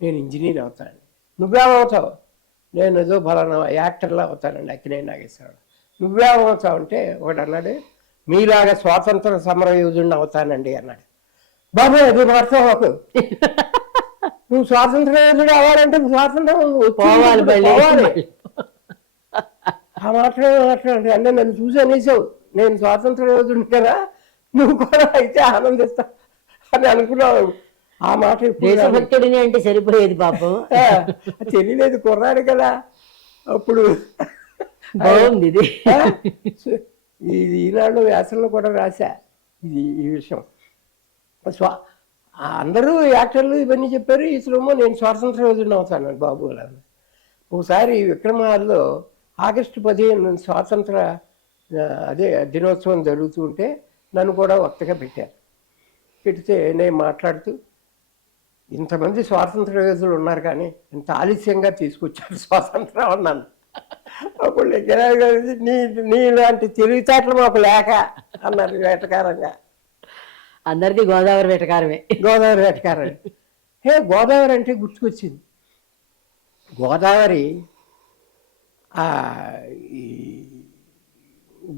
నేను ఇంజనీర్ అవుతాను. నువ్వేమవుతావు? నేను ఏదో ఫలానా యాక్టర్లా అవుతానండి, అక్కినేని నాగేశ్వరరావు. నువ్వేమవుతావు అంటే ఒకటి అన్నాడు, మీలాగా స్వాతంత్ర సమర యోధుడిని అవుతానండి అన్నాడు. బాబు అది మాత్రం మాకు నువ్వు స్వాతంత్ర యోధుడు అవ్వాలంటే స్వాతంత్రం పోవాలి. ఆ మాట్లాడే అంటే నన్ను చూసి అనేసావు, నేను స్వాతంత్ర యోధుడిని కదా, నువ్వు కూడా అయితే ఆనందిస్తా అని అనుకున్నావు. ఆ మాట దేశభక్తుడిని అంటే సరిపోయేది పాపం, తెలియలేదు కుర్రాడు కదా అప్పుడు. బాగుంది ఇది. ఇది ఈనాడు వ్యాసంలో కూడా రాశా ఈ విషయం. అందరూ యాక్టర్లు ఇవన్నీ చెప్పారు, ఇతరుమో నేను స్వాతంత్ర యోధుడిని అవుతాను బాబు అలా. ఒకసారి విక్రమాల్లో ఆగస్టు 15 స్వాతంత్ర దినోత్సవం జరుగుతూ ఉంటే నన్ను కూడా వక్తగా పెట్టారు. పెడితే నేను మాట్లాడుతూ, ఇంతమంది స్వాతంత్ర యోధులు ఉన్నారు కానీ ఇంత ఆలస్యంగా తీసుకొచ్చారు స్వాతంత్రం అన్నాను. అప్పుడు నీలాంటి తెలివితేటలు మాకు లేక అన్నారు వేటకారంగా. అందరిది గోదావరి వేటకారమే. గోదావరి వేటకారమే. గోదావరి అంటే గుర్తుకొచ్చింది. గోదావరి ఈ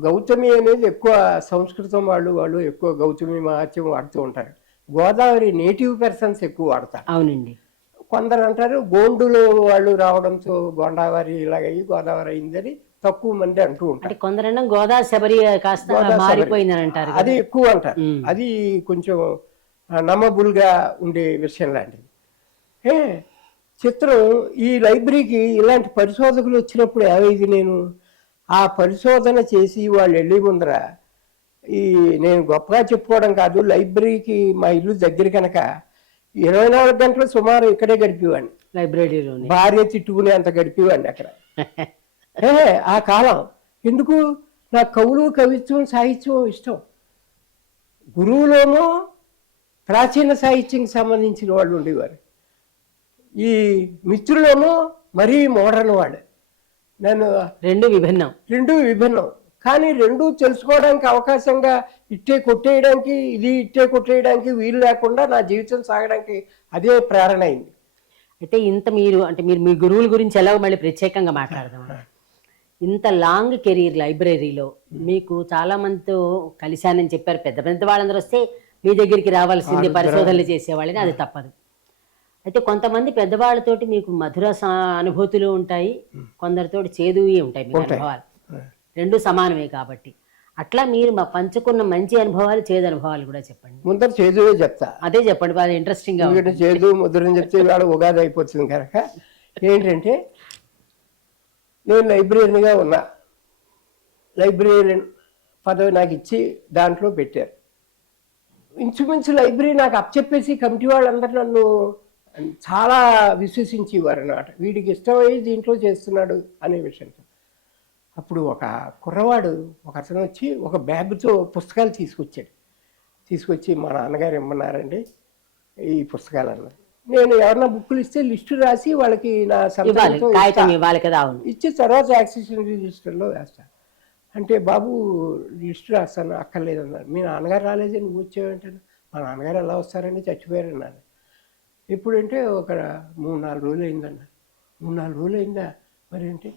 గౌతమి అనేది ఎక్కువ సంస్కృతం వాళ్ళు ఎక్కువ గౌతమి మహత్యం వాడుతూ ఉంటారు. గోదావరి నేటివ్ పర్సన్స్ ఎక్కువ వాడతారు. అవునండి. కొందరు అంటారు గోండులు వాళ్ళు రావడంతో గోదావరి ఇలాగయ్యి గోదావరి అయిందని తక్కువ మంది అంటూ ఉంటారు. కొందరు గోదావరి శబరి కాస్త మారిపోయిందని అంటారు, అది ఎక్కువ అంటారు. అది కొంచెం నమ్మబుల్గా ఉండే విషయం లాంటిది. చిత్రం ఈ లైబ్రరీకి ఇలాంటి పరిశోధకులు వచ్చినప్పుడు ఏమైంది, నేను ఆ పరిశోధన చేసి వాళ్ళు వెళ్ళే ముందర నేను గొప్పగా చెప్పుకోవడం కాదు, లైబ్రరీకి మా ఇల్లు దగ్గర కనుక 24 గంటలు సుమారు ఇక్కడే గడిపేవాడిని. లైబ్రరీలో భార్య తిట్టుకునే అంత గడిపేవాడిని అక్కడ. ఆ కాలం ఎందుకు, నా కవులు కవిత్వం సాహిత్యం ఇష్టం. గురువులోనూ ప్రాచీన సాహిత్యంకి సంబంధించిన వాళ్ళు ఉండేవారు, ఈ మిత్రులోనూ మరీ మోడర్న్ వాడు. నేను రెండు విభిన్నం కానీ రెండూ తెలుసుకోవడానికి అవకాశంగా ఇట్టే కొట్టేయడానికి వీలు లేకుండా నా జీవితం సాగడానికి అదే ప్రేరణ అయింది. అయితే మీరు మీ గురువుల గురించి ఎలాగో మళ్ళీ ప్రత్యేకంగా మాట్లాడదాం. ఇంత లాంగ్ కెరీర్ లైబ్రరీలో మీకు చాలా మందితో కలిశానని చెప్పారు. పెద్ద పెద్ద వాళ్ళందరూ వస్తే మీ దగ్గరికి రావాల్సింది, పరిశోధనలు చేసేవాళ్ళని, అది తప్పదు. అయితే కొంతమంది పెద్దవాళ్ళతోటి మీకు మధుర అనుభూతులు ఉంటాయి, కొందరితోటి చేదువి ఉంటాయి. మీ అనుభవాలు రెండు సమానమే కాబట్టి అట్లా మీరు పంచుకున్న మంచి అనుభవాలు, చేదు అనుభవాలు కూడా చెప్పండి. ముందర చేదువే చెప్తా, అదే చెప్పండి, బాగా ఇంట్రెస్టింగ్ గా. చేదు ముద్రని చెప్తే వాళ్ళ ఉగాది అయిపోతుంది కనుక ఏంటంటే, నేను లైబ్రరీగా ఉన్నా, లైబ్రరీయన్ పదవి నాకు ఇచ్చి దాంట్లో పెట్టారు. ఇంచుమించు లైబ్రరీ నాకు అప్పచెప్పేసి కమిటీ వాళ్ళందరూ నన్ను చాలా విశ్వసించేవారు అన్నమాట. వీడికి ఇష్టమయ్యి దీంట్లో చేస్తున్నాడు అనే విషయంతో. అప్పుడు ఒక కుర్రవాడు ఒక అతను వచ్చి ఒక బ్యాగ్తో పుస్తకాలు తీసుకొచ్చి మా నాన్నగారు ఇమ్మన్నారండి ఈ పుస్తకాలు అన్నారు. నేను ఎవరన్నా బుక్కులు ఇస్తే లిస్టు రాసి వాళ్ళకి నా సంతకంతో ఇచ్చి తర్వాత యాక్సెషన్ రిజిస్టర్లో వేస్తాను. అంటే బాబు లిస్టు రాస్తాను, అక్కర్లేదన్నారు. మీ నాన్నగారు రాలేదే, నువ్వు వచ్చావేంటాను. మా నాన్నగారు ఎలా వస్తారండి, చచ్చిపోయారు అన్నారు. ఎప్పుడంటే ఒక 3-4 రోజులు అయిందన్న. 3-4 రోజులు అయిందా? మరి ఏంటి,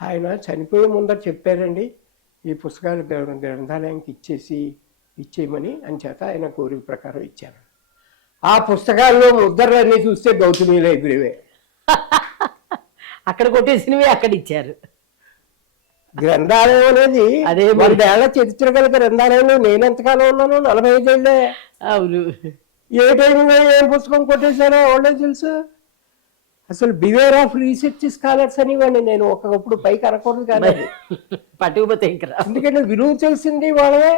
ఆయన చనిపోయే ముందర చెప్పారండి ఈ పుస్తకాలు గ్రంథాలయానికి ఇచ్చేయమని. అని చేత ఆయన కోరిక ప్రకారం ఇచ్చాను. ఆ పుస్తకాల్లో ముద్రలన్నీ చూస్తే గౌతమి లైబ్రరీవే. అక్కడ కొట్టేసినవి అక్కడ ఇచ్చారు. గ్రంథాలయం అనేది అదే 100 ఏళ్ల చరిత్ర గల గ్రంథాలయంలో నేను ఎంతకాలం ఉన్నాను, 45 ఏళ్ళే. అవును. ఏ టైంలో ఏం పుస్తకం కొట్టేశారో వాళ్ళే తెలుసు. అసలు బివేర్ ఆఫ్ రీసెర్చ్ స్కాలర్స్ అనేవాడిని నేను. ఒకప్పుడు పైకి అనకూడదు కానీ పట్టుకుపోతే ఇంకా, ఎందుకంటే విలువ తెలిసింది వాళ్ళే.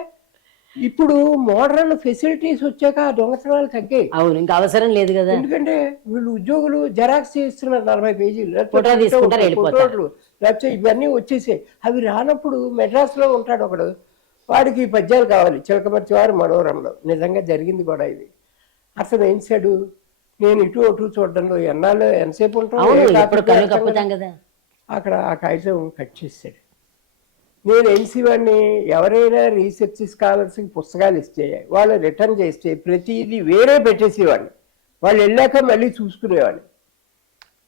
ఇప్పుడు మోడర్న్ ఫెసిలిటీస్ వచ్చాక దొంగతనాలు తగ్గాయి. అవును, ఇంకా అవసరం లేదు కదా. ఎందుకంటే వీళ్ళు ఉద్యోగులు జెరాక్స్ చేస్తున్నారు 40 పేజీలు, లేకపోతే ఇవన్నీ వచ్చేసాయి. అవి రానప్పుడు మెడ్రాస్లో ఉంటాడు ఒకడు, వాడికి ఈ పద్యాలు కావాలి, చిలకమర్చి వారు మనోరంలో. నిజంగా జరిగింది కూడా ఇది. అతను ఏం చేశాడు, నేను ఇటు అటు చూడడంలో ఎన్నాళ్ళు ఎంతసేపు ఉంటాం అవును, ఏ ఎప్పుడు కాపీ కళ్ళు పెడతాం కప్పుతాం కదా. కదా. అక్కడ ఆ కాగితం కట్ చేశాడు. నేను ఎన్సీవాడిని. ఎవరైనా రీసెర్చ్ స్కాలర్స్కి పుస్తకాలు ఇస్తే వాళ్ళు రిటర్న్ చేస్తే ప్రతిదీ వేరే పెట్టేసేవాడిని. వాళ్ళు వెళ్ళాక మళ్ళీ చూసుకునేవాడిని.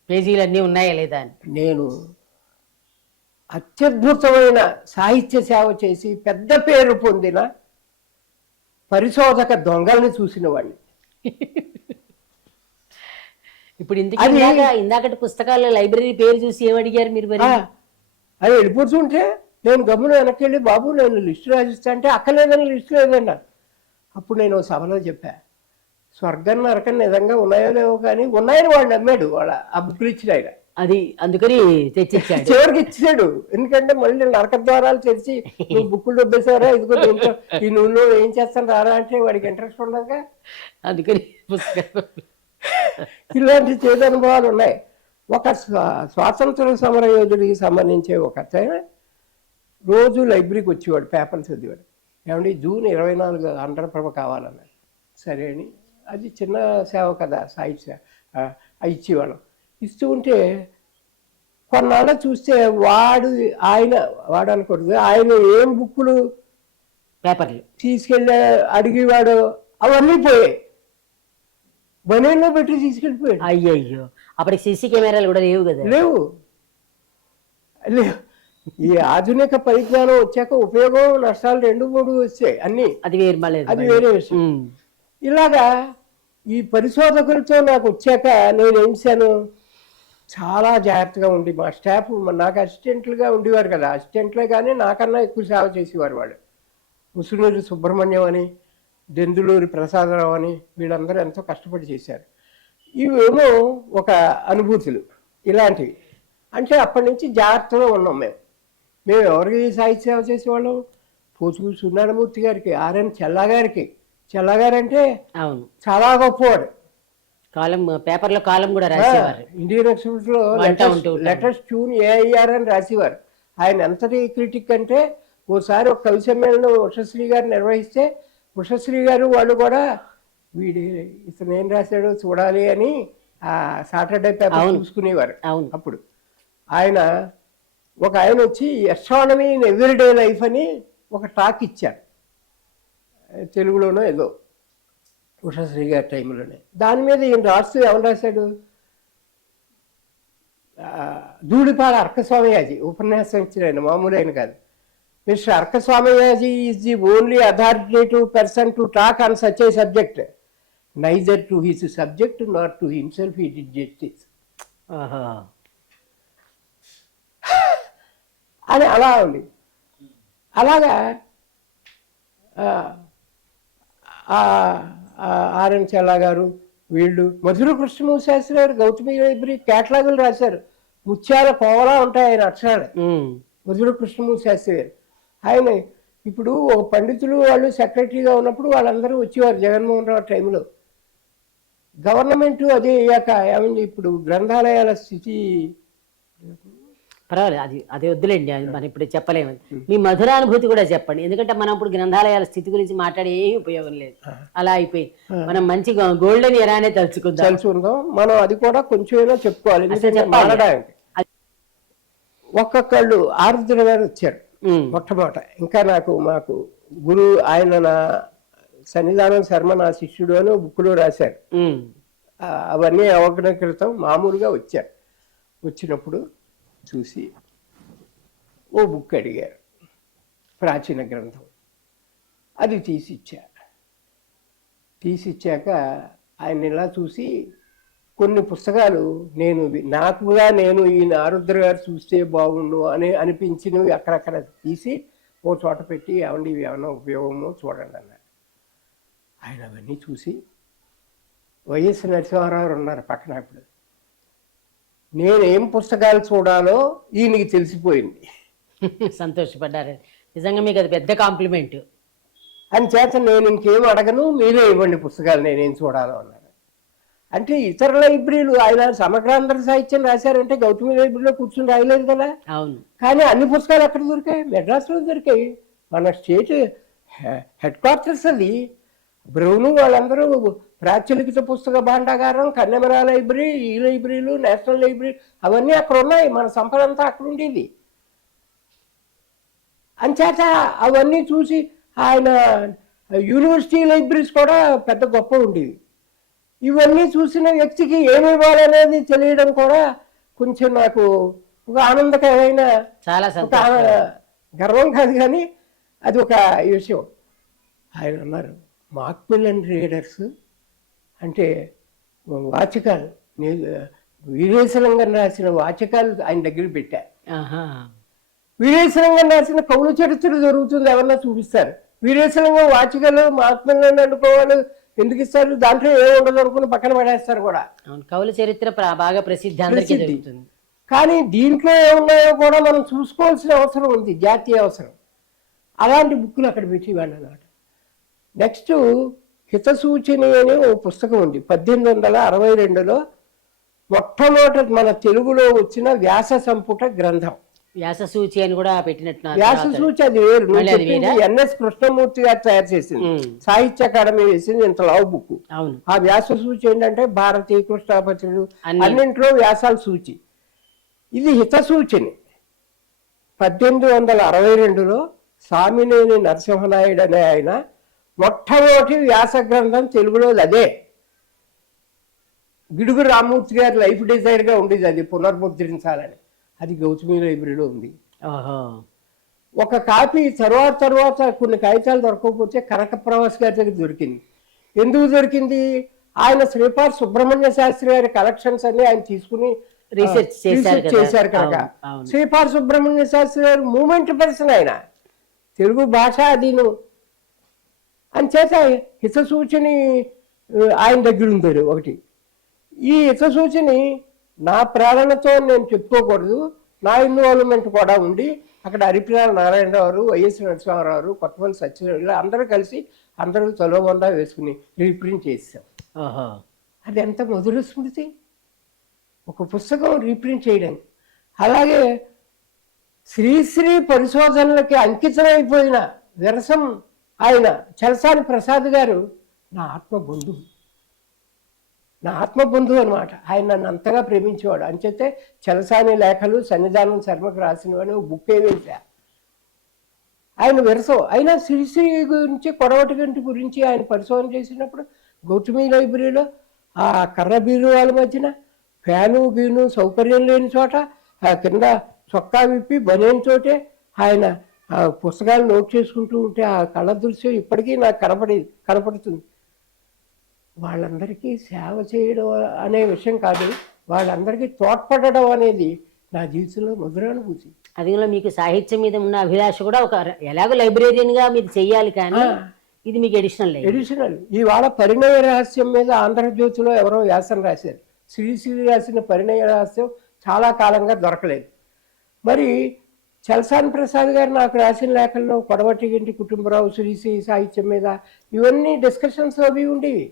పేజీలు అన్నీ ఉన్నాయా లేదా అని. నేను అత్యద్భుతమైన సాహిత్య సేవ చేసి పెద్ద పేరు పొందిన పరిశోధక దొంగల్ని చూసిన వాడిని. ఇప్పుడు ఇంతకీ ఇందాకటి పుస్తకాల్లో లైబ్రరీ పేరు చూసి ఏమడిగారు మీరు మరి? అది వెళ్ళిపోతుంటే నేను గమ్మున వెనక్కి వెళ్ళి, బాబు నేను లిస్టు రాసిస్తా అంటే అక్కర్లేదని లిస్టు లేదన్నా. అప్పుడు నేను సభలో చెప్పా, స్వర్గం నరకం నిజంగా ఉన్నాయో లేవో కానీ ఉన్నాయని వాడు నమ్మాడు. వాళ్ళ ఆ బుక్కులు ఇచ్చిన ఆయన అది అందుకని తెచ్చిచ్చాడు. చివరికి ఇచ్చాడు. ఎందుకంటే మళ్ళీ నరక ద్వారాలు తెరిచి నువ్వు బుక్కులు దొబ్బేసారా, ఇదిగో దీంట్లో ఈ నూనె ఏం చేస్తాను రారా అంటే వాడికి ఇంట్రెస్ట్ ఉండదుగా. అందుకని పుస్తకం. ఇలాంటి చేదు అనుభవాలు ఉన్నాయి. ఒక స్వాతంత్ర సమర యోధుడికి సంబంధించే ఒక అతను రోజు లైబ్రరీకి వచ్చేవాడు, పేపర్లు చదివాడు. ఏమండి జూన్ 24 ఆంధ్రప్రభ కావాలన్నాడు. సరే అని, అది చిన్న సేవ కదా, సాహిత్య సేవ. అది ఇచ్చేవాళ్ళం. ఇస్తూ ఉంటే కొన్నాళ్ళ చూస్తే వాడు అనకూడదు, ఆయన ఏం బుక్కులు పేపర్లు తీసుకెళ్ళి అడిగేవాడు అవన్నీ పోయాయి. బనీల్లో పెట్టి తీసుకెళ్ళిపోయాడు. అయ్యయ్యో, అప్పటికి సీసీ కెమెరాలు కూడా లేవు కదా. లేవు. ఈ ఆధునిక పరిజ్ఞానం వచ్చాక ఉపయోగం నష్టాలు 2-3 వచ్చాయి అన్నీ. అది వేరే విషయం. ఇలాగా ఈ పరిశోధకులతో నాకు వచ్చాక నేను ఏం చేశాను, చాలా జాగ్రత్తగా ఉండి మా స్టాఫ్ నాకు అసిస్టెంట్లుగా ఉండేవారు కదా, అసిస్టెంట్లే కానీ నాకన్నా ఎక్కువ సేవ చేసేవారు వాళ్ళు. ముసునూరి సుబ్రహ్మణ్యం అని, దెందులూరి ప్రసాదరావు అని, వీళ్ళందరూ ఎంతో కష్టపడి చేశారు. ఇవేమో ఒక అనుభూతులు ఇలాంటివి. అంటే అప్పటి నుంచి జాగ్రత్తగా ఉన్నాం మేము ఎవరికి సాహిత్య సేవ చేసేవాళ్ళం, పోచుకూరు సూర్యనారాయణమూర్తి గారికి, ఆర్ఎన్ చెల్లాగారికి. చెల్లాగారంటే అవును చాలా గొప్పవాడు. కాలం పేపర్లో కాలం కూడా రాసేవారు. ఇండియన్ ఎక్స్ప్రెస్లో లెటర్స్ ట్యూన్ ఏఐఆర్ అని రాసేవారు. ఆయన ఎంతటి క్రిటిక్ అంటే, ఓసారి ఒక కవి సమ్మేళనం ఉషశ్రీ గారు నిర్వహిస్తే ఉషశ్రీ గారు వాళ్ళు కూడా ఇతను ఏం రాశాడో చూడాలి అని ఆ సాటర్డే పేపర్ చూసుకునేవారు. అప్పుడు ఆయన వచ్చి ఎస్ట్రానమీ ఇన్ ఎవ్రీడే లైఫ్ అని ఒక టాక్ ఇచ్చారు, తెలుగులోనో ఏదో, ఉషశ్రీ గారి టైంలోనే. దాని మీద ఈయన రాస్తూ ఏమని రాశాడు, ధూళిపాల అర్కస్వామయాజీ ఉపన్యాసం ఇచ్చిన ఆయన, మామూలు ఆయన కాదు. Mr Arkaswamayaji is the only authoritative person to talk on such a subject. Neither to his subject not to himself he did justice అని అలా ఉంది. అలాగా ఆర్ఎన్ చెల్లా గారు, వీళ్ళు మధుర కృష్ణమూర్తి శాస్త్రి గారు గౌతమి లైబ్రరీ కేటలాగులు రాశారు. ముత్యాల కోవలా ఉంటాయి ఆయన అక్షరాలు. మధుర కృష్ణమూర్తి శాస్త్రి గారు ఆయన ఇప్పుడు ఒక పండితులు వాళ్ళు సెక్రటరీగా ఉన్నప్పుడు వాళ్ళందరూ వచ్చేవారు జగన్మోహన్ రావు టైంలో. గవర్నమెంట్ అదే అయ్యాక ఏమైంది, ఇప్పుడు గ్రంథాలయాల స్థితి పర్వాలేదు, అదే వద్దులేండి, మనం ఇప్పుడు చెప్పలేము. మీ మధురానుభూతి కూడా చెప్పండి, ఎందుకంటే మనం ఇప్పుడు గ్రంథాలయాల స్థితి గురించి మాట్లాడే ఏమీ ఉపయోగం లేదు, అలా అయిపోయింది. మనం మంచి గోల్డెన్ ఎరానే తలుచుకుందాం. మనం అది కూడా కొంచెం చెప్పుకోవాలి. ఒక్కొక్కళ్ళు ఆరుద్ర గారు వచ్చారు మొట్టమొదట. ఇంకా మాకు గురువు ఆయన, నా సన్నిధానం శర్మ నా శిష్యుడు అని బుక్కులో రాశారు. అవన్నీ అవగాహన క్రితం మామూలుగా వచ్చారు. వచ్చినప్పుడు చూసి ఓ బుక్ అడిగారు, ప్రాచీన గ్రంథం. అది తీసిచ్చాక ఆయన ఇలా చూసి కొన్ని పుస్తకాలు నేను ఈ ఆరుద్ర గారు చూస్తే బాగుండు అని అనిపించినవి అక్కడక్కడ తీసి ఓ చోట పెట్టి, ఏమండి ఇవి ఏమన్నా ఉపయోగమో చూడండి అన్నారు. ఆయన అవన్నీ చూసి, వైఎస్ నరసింహారావు ఉన్నారు పక్కన. ఇప్పుడు నేనేం పుస్తకాలు చూడాలో ఈయనకి తెలిసిపోయింది. సంతోషపడ్డారు, నిజంగా మీకు అది పెద్ద కాంప్లిమెంట్. అని చేత నేను ఇంకేం అడగను, మీరే ఇవ్వండి పుస్తకాలు నేనేం చూడాలో అన్నారు. అంటే ఇతర లైబ్రరీలు ఆయన సమగ్రాంధ్ర సాహిత్యం రాశారంటే గౌతమి లైబ్రరీలో కూర్చుని రాయలేదు కదా. అవును, కానీ అన్ని పుస్తకాలు ఎక్కడ దొరికాయి, మెడ్రాస్లో దొరికాయి. మన స్టేట్ హెడ్ క్వార్టర్స్ అది. బ్రౌను వాళ్ళందరూ ప్రాచులిక పుస్తక భాండాగారం, కన్నెమరా లైబ్రరీ, ఈ లైబ్రరీలు, నేషనల్ లైబ్రరీ అవన్నీ అక్కడ ఉన్నాయి. మన సంపద అంతా అక్కడ ఉండేది. అంచేత అవన్నీ చూసి ఆయన యూనివర్సిటీ లైబ్రరీస్ కూడా పెద్ద గొప్ప ఉండేవి. ఇవన్నీ చూసిన వ్యక్తికి ఏమి ఇవ్వాలనేది తెలియడం కూడా కొంచెం నాకు ఒక ఆనందకరమైన, చాలా ఒక గర్వం కాదు కానీ అది ఒక విషయం. ఆయన అన్నారు, మాక్మిల్లన్ రీడర్స్ అంటే వాచకాలు, వీరేశలింగం రాసిన వాచకాలు ఆయన దగ్గర పెట్టా. వీరేశలింగం రాసిన కవుల చరిత్ర జరుగుతుంది, ఎవరన్నా చూపిస్తారు. వీరేశలింగం వాచకాలు మాక్మిల్లన్ అనుకోవాలి, ఎందుకు ఇస్తారు? దాంట్లో ఏముండదు అనుకుని పక్కన పడేస్తారు కూడా. కవుల చరిత్ర బాగా ప్రసిద్ధి. కానీ దీంట్లో ఏమున్నాయో కూడా మనం చూసుకోవాల్సిన అవసరం ఉంది, జాతీయ అవసరం. అలాంటి బుక్కులు అక్కడ పెట్టేవాళ్ళు అన్నమాట. నెక్స్ట్ హితసూచిని అనే ఓ పుస్తకం ఉంది. 1862లో మొట్టమొదటి మన తెలుగులో వచ్చిన వ్యాస సంపుట గ్రంథం. వ్యాససూచి అని కూడా పెట్టినట్టు. వ్యాససూచి అది వేరు. ఎన్ఎస్ కృష్ణమూర్తి గారు తయారు చేసింది, సాహిత్య అకాడమీ వేసింది, ఇంత లావు బుక్. ఆ వ్యాససూచి ఏంటంటే భారతీయ కృష్ణాపత్రులు అన్నింటిలో వ్యాసాల సూచి. ఇది హితసూచిని 1862లో సామినేని నరసింహనాయుడు అనే ఆయన మొట్టమొదటి వ్యాస గ్రంథం తెలుగులో అదే. గిడుగు రామ్మూర్తి గారి లైఫ్ డిజైర్గా ఉండేది, అది పునర్ముద్రించాలని. అది గౌతమి లైబ్రరీలో ఉంది. ఒక కాపీ తర్వాత కొన్ని కాగితాలు దొరకకపోతే కనక ప్రవాస్ గారి దగ్గర దొరికింది. ఎందుకు దొరికింది? ఆయన శ్రీపాద సుబ్రహ్మణ్య శాస్త్రి గారి కలెక్షన్స్ అన్ని ఆయన తీసుకుని రీసెర్చ్ చేశారు కనుక. శ్రీపాద సుబ్రహ్మణ్య శాస్త్రి గారు మూమెంట్ పర్సన్, ఆయన తెలుగు భాష అదీను. అంచేత హితసూచిని ఆయన దగ్గర ఉంది ఒకటి. ఈ హితసూచిని నా ప్రేరణతో నేను చెప్పుకోకూడదు, నా ఇన్వాల్వ్మెంట్ కూడా ఉండి అక్కడ హరిప్రియాల నారాయణరావు, వైఎస్ నరసింహారావు, కొత్తపల్లి సత్యనారాయణ అందరూ కలిసి అందరూ తలోబందా వేసుకుని రీప్రింట్ చేసాం. అది ఎంత మధుర స్మృతి, ఒక పుస్తకం రీప్రింట్ చేయడం. అలాగే శ్రీశ్రీ పరిశోధనలకి అంకితమైపోయిన విరసం ఆయన చలసాని ప్రసాద్ గారు నా ఆత్మబంధువు అనమాట. ఆయన నన్ను అంతగా ప్రేమించేవాడు. అంచేతే చలసాని లేఖలు సన్నిధానం శర్మకు రాసినవని బుక్ వేసా. ఆయన విరసం అయినా శ్రీశ్రీ గురించి, కొడవటిగంటి గురించి ఆయన పరిశోధన చేసినప్పుడు గౌతమి లైబ్రరీలో ఆ కర్ర బీరువాల మధ్యన ఫ్యాను గీను సౌకర్యం లేని చోట కింద చొక్కా విప్పి బనేని చోటే ఆయన పుస్తకాలు నోట్ చేసుకుంటూ ఉంటే ఆ కళ దృశ్యం ఇప్పటికీ నాకు కనపడుతుంది. వాళ్ళందరికీ సేవ చేయడం అనే విషయం కాదు, వాళ్ళందరికీ తోడ్పడడం అనేది నా జీవితంలో మధురానుభూతి. అదిలో మీకు సాహిత్యం మీద ఉన్న అభిలాష కూడా ఒక ఎలాగో లైబ్రేరియన్గా మీరు చెయ్యాలి, కానీ ఇది మీకు ఎడిషనల్. ఇవాళ పరిణయ రహస్యం మీద ఆంధ్రజ్యోతిలో ఎవరో వ్యాసం రాశారు. శ్రీశ్రీ రాసిన పరిణయ రహస్యం చాలా కాలంగా దొరకలేదు. మరి చలసాని ప్రసాద్ గారు నాకు రాసిన లేఖల్లో కొడవటిగంటి కుటుంబరావు శ్రీశ్రీ సాహిత్యం మీద ఇవన్నీ డిస్కషన్స్ అవి ఉండేవి.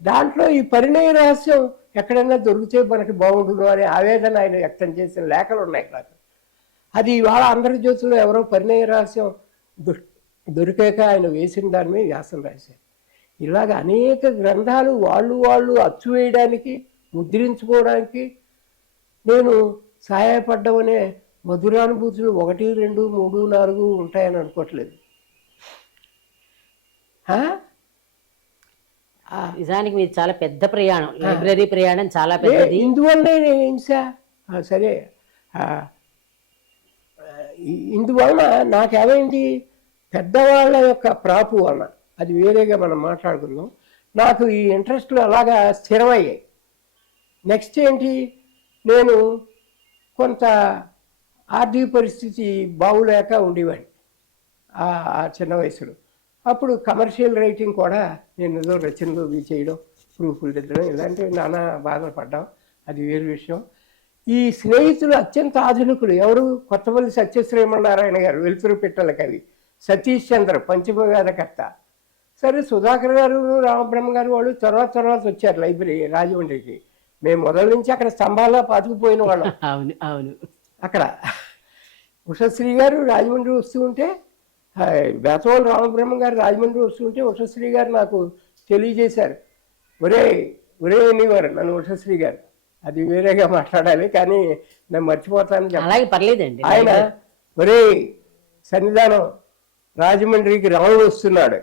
దాంట్లో ఈ పరిణయ రహస్యం ఎక్కడైనా దొరికితే మనకి బాగుంటుందో అనే ఆవేదన ఆయన వ్యక్తం చేసిన లేఖలు ఉన్నాయి నాకు. అది ఇవాళ ఆంధ్రజ్యోతిలో ఎవరో పరిణయ రహస్యం దొరికాక ఆయన వేసిన దాని మీద వ్యాసం రాశారు. ఇలాగ అనేక గ్రంథాలు వాళ్ళు అచ్చు వేయడానికి, ముద్రించుకోవడానికి నేను సహాయపడ్డమనే మధురానుభూతులు 1, 2, 3, 4 ఉంటాయని అనుకోవట్లేదు. నిజానికి మీది చాలా పెద్ద ప్రయాణం, లైబ్రరీ ప్రయాణం చాలా పెద్దది. ఇందువల్లనే నేను హింసా సరే, ఇందువలన నాకేమైంది, పెద్దవాళ్ళ యొక్క ప్రాపు వలన, అది వేరేగా మనం మాట్లాడుకుందాం, నాకు ఈ ఇంట్రెస్ట్లు అలాగా స్థిరమయ్యాయి. నెక్స్ట్ ఏంటి, నేను కొంత ఆర్థిక పరిస్థితి బాగులేక ఉండేవాడిని ఆ చిన్న వయసులో. అప్పుడు కమర్షియల్ రైటింగ్ కూడా నేను ఏదో రచనలు చేయడం, ప్రూఫ్లు దిద్దడం, ఇలాంటివి నానా బాధలు పడ్డాం, అది వేరు విషయం. ఈ స్నేహితులు అత్యంత ఆధునికులు ఎవరు, కొత్తపల్లి సత్యశ్రీమన్నారాయణ గారు, వెలుతురు పెట్టల కవి, సతీష్ చంద్ర పంచమవేదకర్త. సరే సుధాకర్ గారు, రామబ్రహ్మ గారు వాళ్ళు తర్వాత వచ్చారు లైబ్రరీ రాజమండ్రికి. మేము మొదల నుంచి అక్కడ స్తంభాల్లో పాతుకుపోయిన వాళ్ళం. అవును అవును. అక్కడ ఉషశ్రీ గారు రాజమండ్రి వస్తూ ఉంటే, బేతవాళ్ళు రామబ్రహ్మ గారు రాజమండ్రి వస్తూ ఉంటే ఉషశ్రీ గారు నాకు తెలియజేశారు, ఒరే ఒరే అనేవారు నన్ను ఉషశ్రీ గారు. అది వేరేగా మాట్లాడాలి కానీ నేను మర్చిపోతాను చెప్ప. అలాగే పర్లేదండి. ఆయన ఒరే సన్నిధానం రాజమండ్రికి రాముడు వస్తున్నాడు.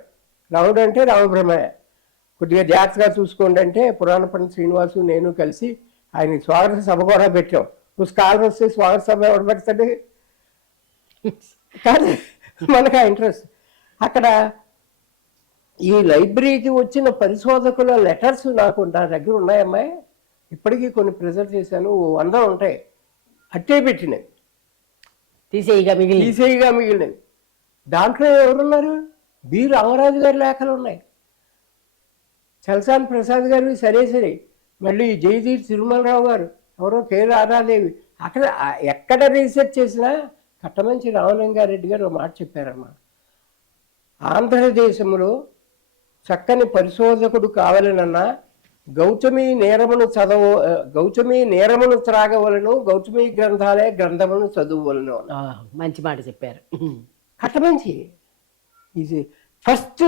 రాముడు అంటే రామబ్రహ్మయ్య, కొద్దిగా జాగ్రత్తగా చూసుకోండి అంటే పురాణ పండిత శ్రీనివాసు నేను కలిసి ఆయన స్వాగత సభ కూడా పెట్టాం. నువ్వు స్కాలర్ వస్తే స్వాగత సభ ఎవరు పెడతాడు? కానీ మనకు ఆ ఇంట్రెస్ట్. అక్కడ ఈ లైబ్రరీకి వచ్చిన పరిశోధకుల లెటర్స్ నా దగ్గర ఉన్నాయమ్మాయి. ఇప్పటికీ కొన్ని ప్రిజర్వ్ చేశాను, 100 ఉంటాయి. అట్టే పెట్టినవి, తీసేయిగా మిగిలినవి. దాంట్లో ఎవరున్నారు? బి రామరాజు గారి లేఖలు ఉన్నాయి, చలసాని ప్రసాద్ గారు, సరే మళ్ళీ జయదీప్ తిరుమలరావు గారు, ఎవరో కె రాధాదేవి. అక్కడ ఎక్కడ రీసెర్చ్ చేసినా కట్టమంచి రామలింగారెడ్డి గారు ఒక మాట చెప్పారమ్మా, ఆంధ్రదేశంలో చక్కని పరిశోధకుడు కావాలనన్నా గౌతమి నేరమును త్రాగవలను, గౌతమి గ్రంథాలే గ్రంథమును చదువువలను. మంచి మాట చెప్పారు. కట్టమంచి ఇది ఫస్ట్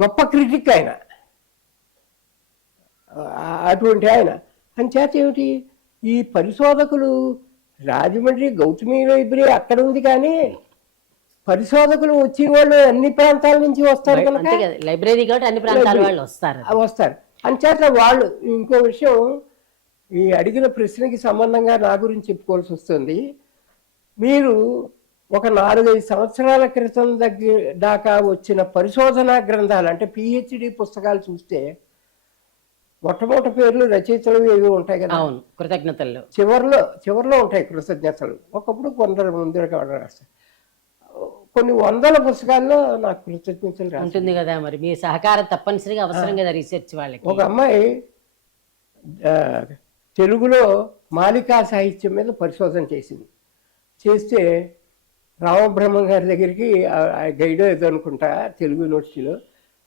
గొప్ప క్రిటిక్ ఆయన, అటువంటి ఆయన. అంచేత ఏమిటి, ఈ పరిశోధకులు రాజమండ్రి గౌతమి లైబ్రరీ అక్కడ ఉంది కానీ పరిశోధకులు వచ్చే వాళ్ళు అన్ని ప్రాంతాల నుంచి వస్తారు కనుక లైబ్రరీ కాబట్టి అన్ని ప్రాంతాల వాళ్ళు వస్తారు. అంచేత వాళ్ళు ఇంకో విషయం, ఈ అడిగిన ప్రశ్నకి సంబంధంగా నా గురించి చెప్పుకోవాల్సి వస్తుంది. మీరు ఒక 4-5 సంవత్సరాల క్రితం దాకా వచ్చిన పరిశోధనా గ్రంథాలు అంటే పిహెచ్డి పుస్తకాలు చూస్తే మొట్టమొదటి పేర్లు రచయితలు ఏవి ఉంటాయి కదా. అవును, కృతజ్ఞతలు చివరిలో ఉంటాయి కృతజ్ఞతలు. ఒకప్పుడు కొందరు ముందు రాస్తారు. కొన్ని 100 పుస్తకాల్లో నాకు కృతజ్ఞతలు ఉంటుంది కదా. మరి మీ సహకారం తప్పనిసరిగా అవసరం కదా రీసెర్చ్ వాళ్ళకి. ఒక అమ్మాయి తెలుగులో మాలికా సాహిత్యం మీద పరిశోధన చేస్తే రామబ్రహ్మం గారి దగ్గరికి గైడ్ ఏదో అనుకుంటా తెలుగు యూనివర్సిటీలో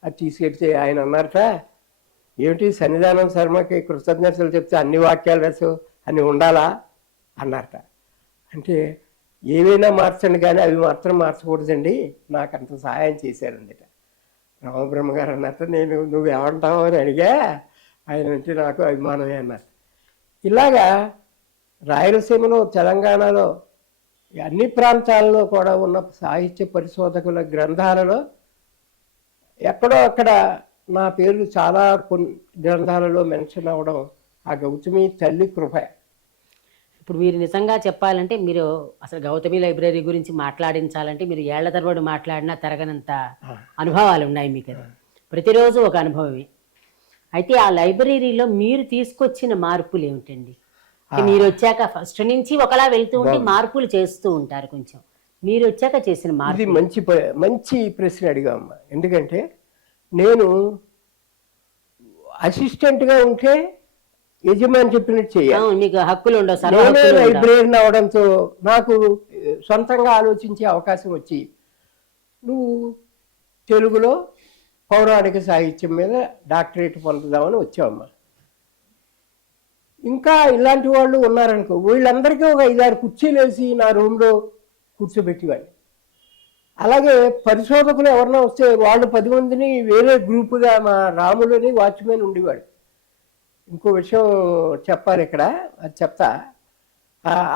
అది తీసుకెళ్తే ఆయన అన్నారట, ఏమిటి సన్నిధానం శర్మకి కృతజ్ఞతలు చెప్తే అన్ని వాక్యాలు రసు అన్ని ఉండాలా అన్నారట. అంటే ఏవైనా మార్చండి కానీ అవి మాత్రం మార్చకూడదండి, నాకు అంత సహాయం చేశారండి రామబ్రహ్మ గారు అన్నట్టు. నువ్వు ఏమంటావు అని అడిగా, ఆయన అంటే నాకు అభిమానమే అన్నారు. ఇలాగా రాయలసీమలో తెలంగాణలో అన్ని ప్రాంతాల్లో కూడా ఉన్న సాహిత్య పరిశోధకుల గ్రంథాలలో ఎక్కడో అక్కడ నా పేరు చాలా కొన్ని గ్రంథాలలో మెన్షన్ అవ్వడం ఆ గౌతమి తల్లి కృప. ఇప్పుడు మీరు నిజంగా చెప్పాలంటే, మీరు అసలు గౌతమి లైబ్రరీ గురించి మాట్లాడించాలంటే మీరు ఏళ్ల తరబడి మాట్లాడినా తరగనంత అనుభవాలు ఉన్నాయి మీకు. ప్రతిరోజు ఒక అనుభవమే. అయితే ఆ లైబ్రరీలో మీరు తీసుకొచ్చిన మార్పులు ఏమిటండి? మీరు వచ్చాక ఫస్ట్ నుంచి ఒకలా వెళ్తూ ఉంటే మార్పులు చేస్తూ ఉంటారు. కొంచెం మీరు వచ్చాక చేసిన మార్పు. ఇది మంచి ప్రశ్న అడిగామ్మా. ఎందుకంటే నేను అసిస్టెంట్గా ఉంటే యజమాని చెప్పినట్టు చేయాలి, మీకు హక్కులు ఉండవు. నేనే లైబ్రరీని అవడంతో నాకు సొంతంగా ఆలోచించే అవకాశం వచ్చి, నువ్వు తెలుగులో పౌరాణిక సాహిత్యం మీద డాక్టరేట్ పొందుదామని వచ్చావమ్మా. ఇంకా ఇలాంటి వాళ్ళు ఉన్నారనుకో, వీళ్ళందరికీ ఒక 5-6 కుర్చీలు వేసి నా రూమ్లో కూర్చోబెట్టేవాడిని. అలాగే పరిశోధకులు ఎవరన్నా వస్తే వాళ్ళు 10 మందిని వేరే గ్రూపుగా, మా రాములని వాచ్మెన్ ఉండేవాడు. ఇంకో విషయం చెప్పాలి ఇక్కడ, అది చెప్తా.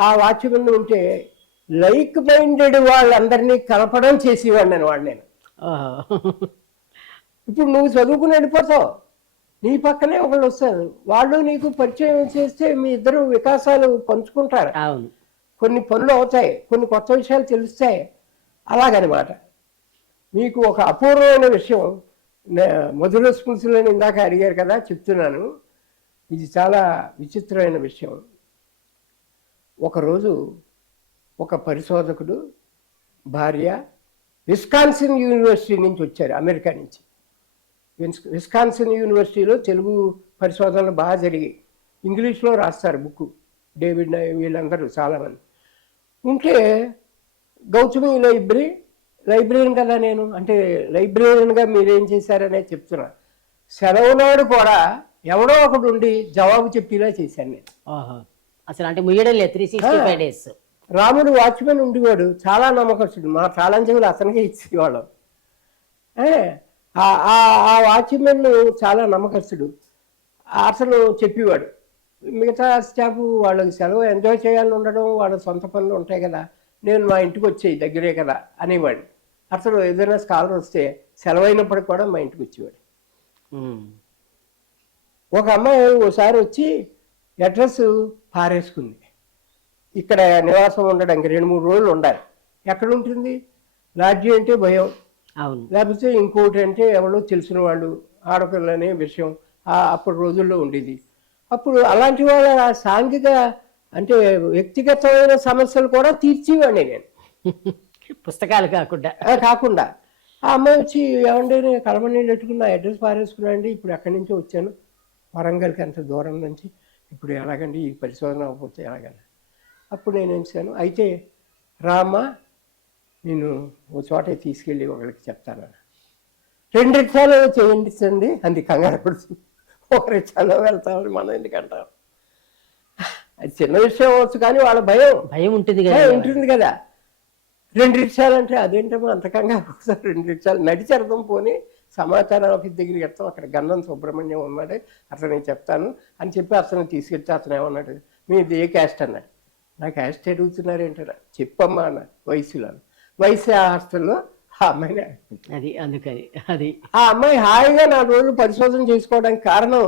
ఆ వాచ్మెన్ ఉంటే లైక్ మైండెడ్ వాళ్ళందరినీ కలపడం చేసేవాడు నేను. ఇప్పుడు నువ్వు చదువుకుని వెళ్ళిపోతావు, నీ పక్కనే ఒకళ్ళు వస్తారు, వాళ్ళు నీకు పరిచయం చేస్తే మీ ఇద్దరు వికాసాలు పంచుకుంటారు. కొన్ని పనులు అవుతాయి, కొన్ని కొత్త విషయాలు తెలుస్తాయి. అలాగనమాట. మీకు ఒక అపూర్వమైన విషయం, మధుర స్మృతులని ఇందాక అడిగారు కదా, చెప్తున్నాను. ఇది చాలా విచిత్రమైన విషయం. ఒకరోజు ఒక పరిశోధకుడు భార్య విస్కాన్సిన్ యూనివర్సిటీ నుంచి వచ్చారు, అమెరికా నుంచి. విస్కాన్సిన్ యూనివర్సిటీలో తెలుగు పరిశోధనలు బాగా జరిగాయి. ఇంగ్లీష్లో రాస్తారు బుక్, డేవిడ్ వీళ్ళందరూ చాలామంది ఉంటే. గౌతమి లైబ్రరీని కదా నేను, అంటే లైబ్రరీన్గా మీరేం చేశారనేది చెప్తున్నా. సెలవు నాడు కూడా ఎవడో ఒకడు ఉండి జవాబు చెప్పేలా చేశాను నేను. అసలు అంటే ముయ్యడం లేదు 365 days. రాముడు వాచ్మెన్ ఉండేవాడు, చాలా నమ్మకస్తుడు. మా తాళం చెవులు అతనికే ఇచ్చేవాళ్ళం. ఆ వాచ్మెన్ చాలా నమ్మకస్తుడు. అతను చెప్పేవాడు, మిగతా స్టాఫ్ వాళ్ళకి సెలవు ఎంజాయ్ చేయాలని ఉండడం, వాళ్ళ సొంత పనులు ఉంటాయి కదా, నేను మా ఇంటికి వచ్చేయి దగ్గరే కదా అనేవాడు. అసలు ఏదైనా స్కాలర్ వస్తే సెలవైనప్పటికి కూడా మా ఇంటికి వచ్చేవాడు. ఒక అమ్మాయి ఓసారి వచ్చి అడ్రస్ పారేసుకుంది. ఇక్కడ నివాసం ఉండడానికి 2-3 రోజులు ఉండాలి. ఎక్కడ ఉంటుంది? లాడ్జీ అంటే భయం, అవును, లేకపోతే ఇంకోటి అంటే ఎవరో తెలిసిన వాళ్ళు, ఆడపిల్ల అనే విషయం అప్పటి రోజుల్లో ఉండేది. అప్పుడు అలాంటి వాళ్ళ సాంఘిక అంటే వ్యక్తిగతమైన సమస్యలు కూడా తీర్చేవాడిని నేను. పుస్తకాలు కాకుండా. ఆ అమ్మాయి వచ్చి, ఏమంటే నేను కలమ నీళ్ళు పెట్టుకున్న అడ్రస్ పారేసుకున్నాండి, ఇప్పుడు ఎక్కడి నుంచో వచ్చాను, వరంగల్కి అంత దూరం నుంచి, ఇప్పుడు ఎలాగండి ఈ పరిశోధన అవ్వకపోతే ఎలాగండి. అప్పుడు నేను ఏం చేశాను, అయితే రామ్మా నేను ఓ చోట తీసుకెళ్ళి ఒకరికి చెప్తాను. 2 రిక్షాలు చేయించండి అంది కంగారు పడుతుంది. 1 రిక్షాలో వెళ్తామని మనం ఎందుకంటాం? అది చిన్న విషయం అవచ్చు, కానీ వాళ్ళ భయం ఉంటుంది కదా. 2 రిక్షాలు అంటే అదేంటమ్మా అంత కంగారు పడుతుంది? 2 రిక్షాలు నడిచెడతాం, పోనీ సమాచారం ఆఫీస్ దగ్గరికి వెళ్తాం, అక్కడ గన్నం సుబ్రహ్మణ్యం ఉన్నాడు, అతను చెప్తాను అని చెప్పి అతను తీసుకెళ్తే అతను ఏమన్నాడు, మీది ఏ క్యాస్ట్ అన్నాడు. నా క్యాస్ట్ అడుగుతున్నారు ఏంటారా, చెప్పమ్మా అన్న వయసు హాస్టల్లో ఆ అమ్మాయిని అది అందుకని అది ఆ అమ్మాయి హాయిగా 4 రోజులు పరిశోధన చేసుకోవడానికి కారణం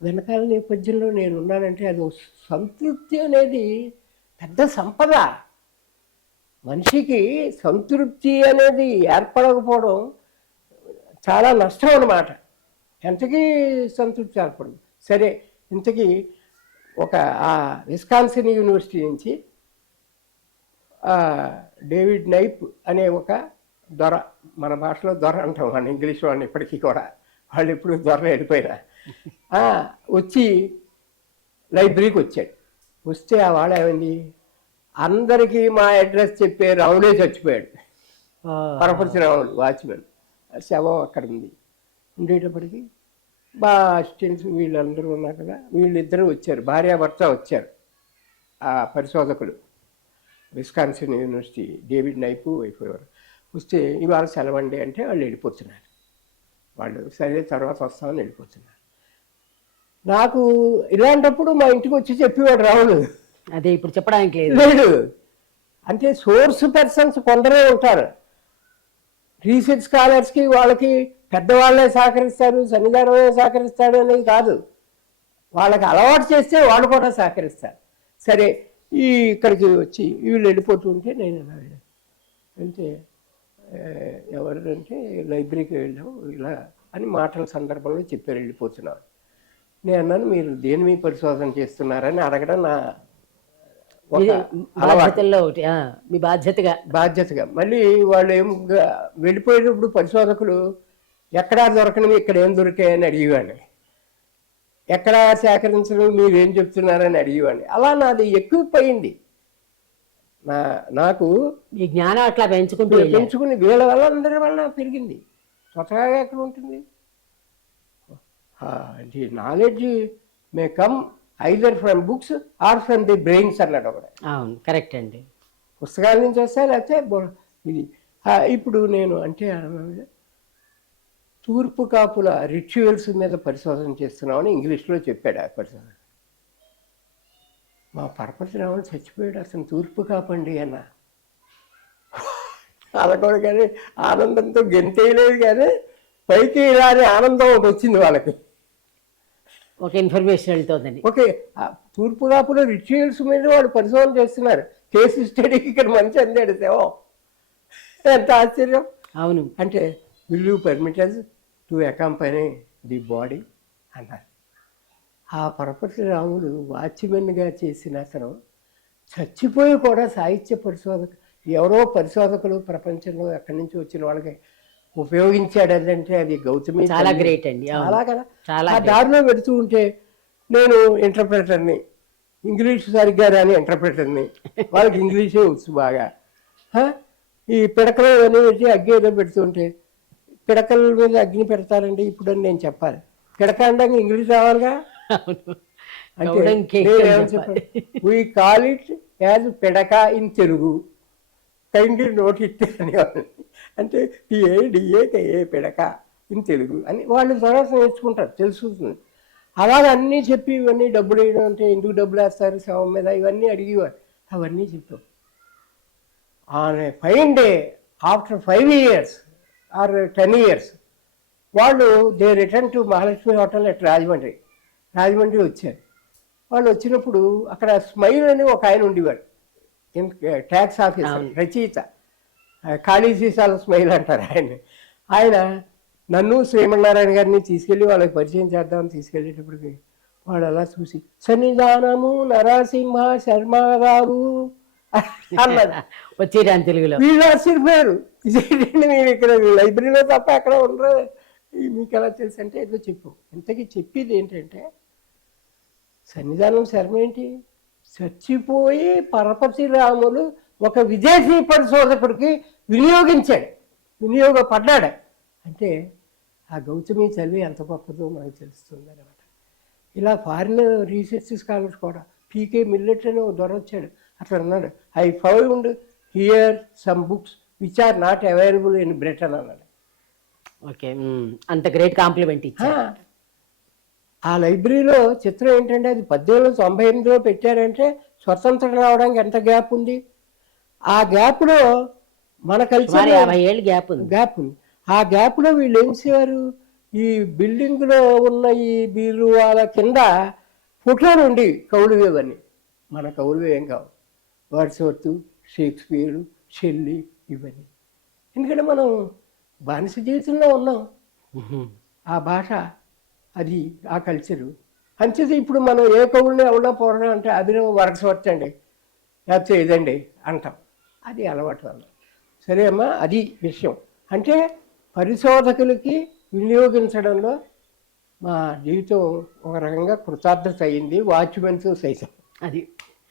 వెనకాల నేపథ్యంలో నేను ఉన్నానంటే అది సంతృప్తి అనేది పెద్ద సంపద. మనిషికి సంతృప్తి అనేది ఏర్పడకపోవడం చాలా నష్టం అన్నమాట. ఎంతకీ సంతృప్తి ఏర్పడదు. సరే, ఇంతకీ ఒక ఆ విస్కాన్సిన్ యూనివర్సిటీ నుంచి డేవిడ్ నైప్ అనే ఒక దొర, మన భాషలో దొర అంటాం, మన ఇంగ్లీష్ వాళ్ళని ఇప్పటికీ కూడా, వాళ్ళు ఎప్పుడు దొర వెళ్ళిపోయినా, వచ్చి లైబ్రరీకి వచ్చాడు. వస్తే ఆ వాడు ఏమైంది, అందరికీ మా అడ్రస్ చెప్పే రావుడే చచ్చిపోయాడు. పరపతి రావుడు వాచ్మెన్, శవం అక్కడ ఉంది. ఉండేటప్పటికి మా అసిస్టెంట్స్ వీళ్ళందరూ ఉన్నారు కదా, వీళ్ళిద్దరూ వచ్చారు, భార్యాభర్త వచ్చారు. ఆ పరిశోధకులు విస్కాన్సిన్ యూనివర్సిటీ డేవిడ్ నైపు అయిపోయారు. వస్తే ఇవాళ సెలవండి అంటే వాళ్ళు వెళ్ళిపోతున్నారు. వాళ్ళు సరే తర్వాత వస్తామని వెళ్ళిపోతున్నారు. నాకు ఇలాంటప్పుడు మా ఇంటికి వచ్చి చెప్పేవాడు రావుడు. అదే ఇప్పుడు చెప్పడానికి లేదు. అంటే సోర్స్ పర్సన్స్ కొందరే ఉంటారు. రీసెర్చ్ స్కాలర్స్కి వాళ్ళకి పెద్దవాళ్ళే సహకరిస్తారు, సన్నిధానమే సహకరిస్తాడు అనేది కాదు, వాళ్ళకి అలవాటు చేస్తే వాళ్ళు కూడా సహకరిస్తారు. సరే, ఇక్కడికి వచ్చి వీళ్ళు వెళ్ళిపోతుంటే నేను వెళ్తే ఎవరంటే లైబ్రరీకి వెళ్ళాం ఇలా అని మాటల సందర్భంలో చెప్పారు, వెళ్ళిపోతున్నారు. నేను అన్నాను, మీరు దేని మీ పరిశోధన చేస్తున్నారని అడగడం నా బాధ్యతల్లో ఒకటి, మీ బాధ్యతగా. మళ్ళీ వాళ్ళు వెళ్ళిపోయేటప్పుడు పరిశోధకులు ఎక్కడా దొరకనివి ఇక్కడ ఏం దొరికాయని అడిగేవాడిని, ఎక్కడా సేకరించడం మీరేం చెప్తున్నారని అడిగేవాడిని. అలా నాది ఎక్కువైపోయింది. నాకు ఈ జ్ఞానం అట్లా పెంచుకుని వీళ్ళ వల్ల అందరి వల్ల పెరిగింది. స్వతహాగా ఎక్కడ ఉంటుంది? The knowledge may come either from books or from the brains అన్నాడు ఒకడు. అవును, కరెక్ట్ అండి. పుస్తకాల నుంచి వస్తే లేకపోతే ఇది. ఇప్పుడు నేను అంటే తూర్పు కాపుల రిచువల్స్ మీద పరిశోధన చేస్తున్నామని ఇంగ్లీష్లో చెప్పాడు ఆ పరిశోధన. మా పరపతి రావణ చచ్చిపోయాడు, అతను తూర్పు కాపండి అన్న. అలాగోడు కానీ ఆనందంతో గెంతేయలేదు, కానీ పైకి ఇలానే ఆనందం ఒకటి వచ్చింది వాళ్ళకి. ఒక ఇన్ఫర్మేషన్ వెళ్తుందని. ఓకే, తూర్పు కాపుల రిచువల్స్ మీద వాళ్ళు పరిశోధన చేస్తున్నారు. కేసు స్టడీకి ఇక్కడ మంచి అందాడు సేవం. ఎంత ఆశ్చర్యం. అవును. అంటే will you permit us to accompany the body అన్నారు. ఆ పరపతి రాముడు వాచ్మెన్గా చేసిన అతను చచ్చిపోయి కూడా సాహిత్య ఎవరో పరిశోధకులు ప్రపంచంలో ఎక్కడి నుంచి వచ్చిన వాళ్ళకి ఉపయోగించాడు అంటే అది గౌతమి. చాలా గ్రేట్ అండి. చాలా కదా. ఆ దారిలో పెడుతూ ఉంటే నేను ఇంటర్ప్రెటర్ని, ఇంగ్లీష్ సరిగ్గా రాని ఇంటర్ప్రెటర్ని, వాళ్ళకి ఇంగ్లీషే వచ్చు బాగా. ఈ పిడకలు అని పెట్టి అగ్గి ఏదో పెడుతుంటే, పిడకల మీద అగ్ని పెడతారండి ఇప్పుడు అని నేను చెప్పాలి. పిడక అనడానికి ఇంగ్లీష్ రావాలిగా. అంటే చెప్పాలి, we call it as pidaka in Telugu, kindly note it అనేవాళ్ళు. అంటే P A D A K A pidaka in Telugu అని వాళ్ళు తర్వాత నేర్చుకుంటారు, తెలుస్తుంది. అలాగే అన్నీ చెప్పి ఇవన్నీ డబ్బులు వేయడం అంటే ఎందుకు డబ్బులు వేస్తారు శవం మీద ఇవన్నీ అడిగేవారు. అవన్నీ చెప్పాం. On a fine day after 5 years or 10 years వాళ్ళు they return to Mahalakshmi hotel at Rajahmundry వచ్చారు. వాళ్ళు వచ్చినప్పుడు అక్కడ స్మైల్ అని ఒక ఆయన ఉండేవాడు, ట్యాక్స్ ఆఫీసర్, రచయిత, ఖాళీ సీసాల స్మైల్ అంటారు ఆయన నన్ను శ్రీమన్నారాయణ గారిని తీసుకెళ్ళి వాళ్ళకి పరిచయం చేద్దామని తీసుకెళ్ళేటప్పటికి వాడు అలా చూసి సన్నిధానము నరసింహ శర్మ గారు అన్నారు. వచ్చేరాని తెలుగులో వీళ్ళు ఆశ్చర్యపోయారు, ఇదేంటండి మేము ఇక్కడ లైబ్రరీలో తప్ప ఎక్కడ ఉండరు, మీకు ఎలా తెలుసు అంటే ఏదో చెప్పు. ఇంతకీ చెప్పేది ఏంటంటే సన్నిధానం శర్మ ఏంటి, చచ్చిపోయి పరపతి రాములు ఒక విదేశీ పరిశోధకుడికి వినియోగపడ్డాడు అంటే ఆ గౌతమి తల్లి ఎంత గొప్పదో మనకు తెలుస్తుంది అనమాట. ఇలా ఫారిన్ రీసెర్చ్ స్కాలర్స్ కూడా పీకే మిల్లెట్ అని ఒక దొర వచ్చాడు, అట్లా అన్నాడు, I found here some books which are not available in Britain అన్నాడు. ఓకే, అంత గ్రేట్ కాంప్లిమెంట్ ఇచ్చా. ఆ లైబ్రరీలో చిత్రం ఏంటంటే అది 1898లో పెట్టారంటే స్వతంత్రం రావడానికి ఎంత గ్యాప్ ఉంది. ఆ గ్యాప్లో మన కల్చర్ 50 ఏళ్ళు గ్యాప్ ఉంది. ఆ గ్యాప్లో వీళ్ళు ఏం చేశారు, ఈ బిల్డింగ్లో ఉన్న ఈ బీరువాల కింద ఫోటోలు ఉండి కవులు ఇవన్నీ. మన కవులు ఏం కావు, వర్డ్స్వర్త్, షేక్స్పియర్, షెల్లీ ఇవన్నీ. ఎందుకంటే మనం బానిస జీవితంలో ఉన్నాం, ఆ భాష అది ఆ కల్చరు. అంచేది ఇప్పుడు మనం ఏ కవుల్ని ఎవడో పోవడం అంటే అభినవ వర్డ్స్వర్త్ అండి లేకపోతే ఇదండి అంటాం, అది అలవాటు వల్ల. సరే అమ్మా, అది విషయం. అంటే పరిశోధకులకి వినియోగించడంలో మా జీవితం ఒక రకంగా కృతార్థత అయింది, వాచ్మెన్స్ సైతం. అది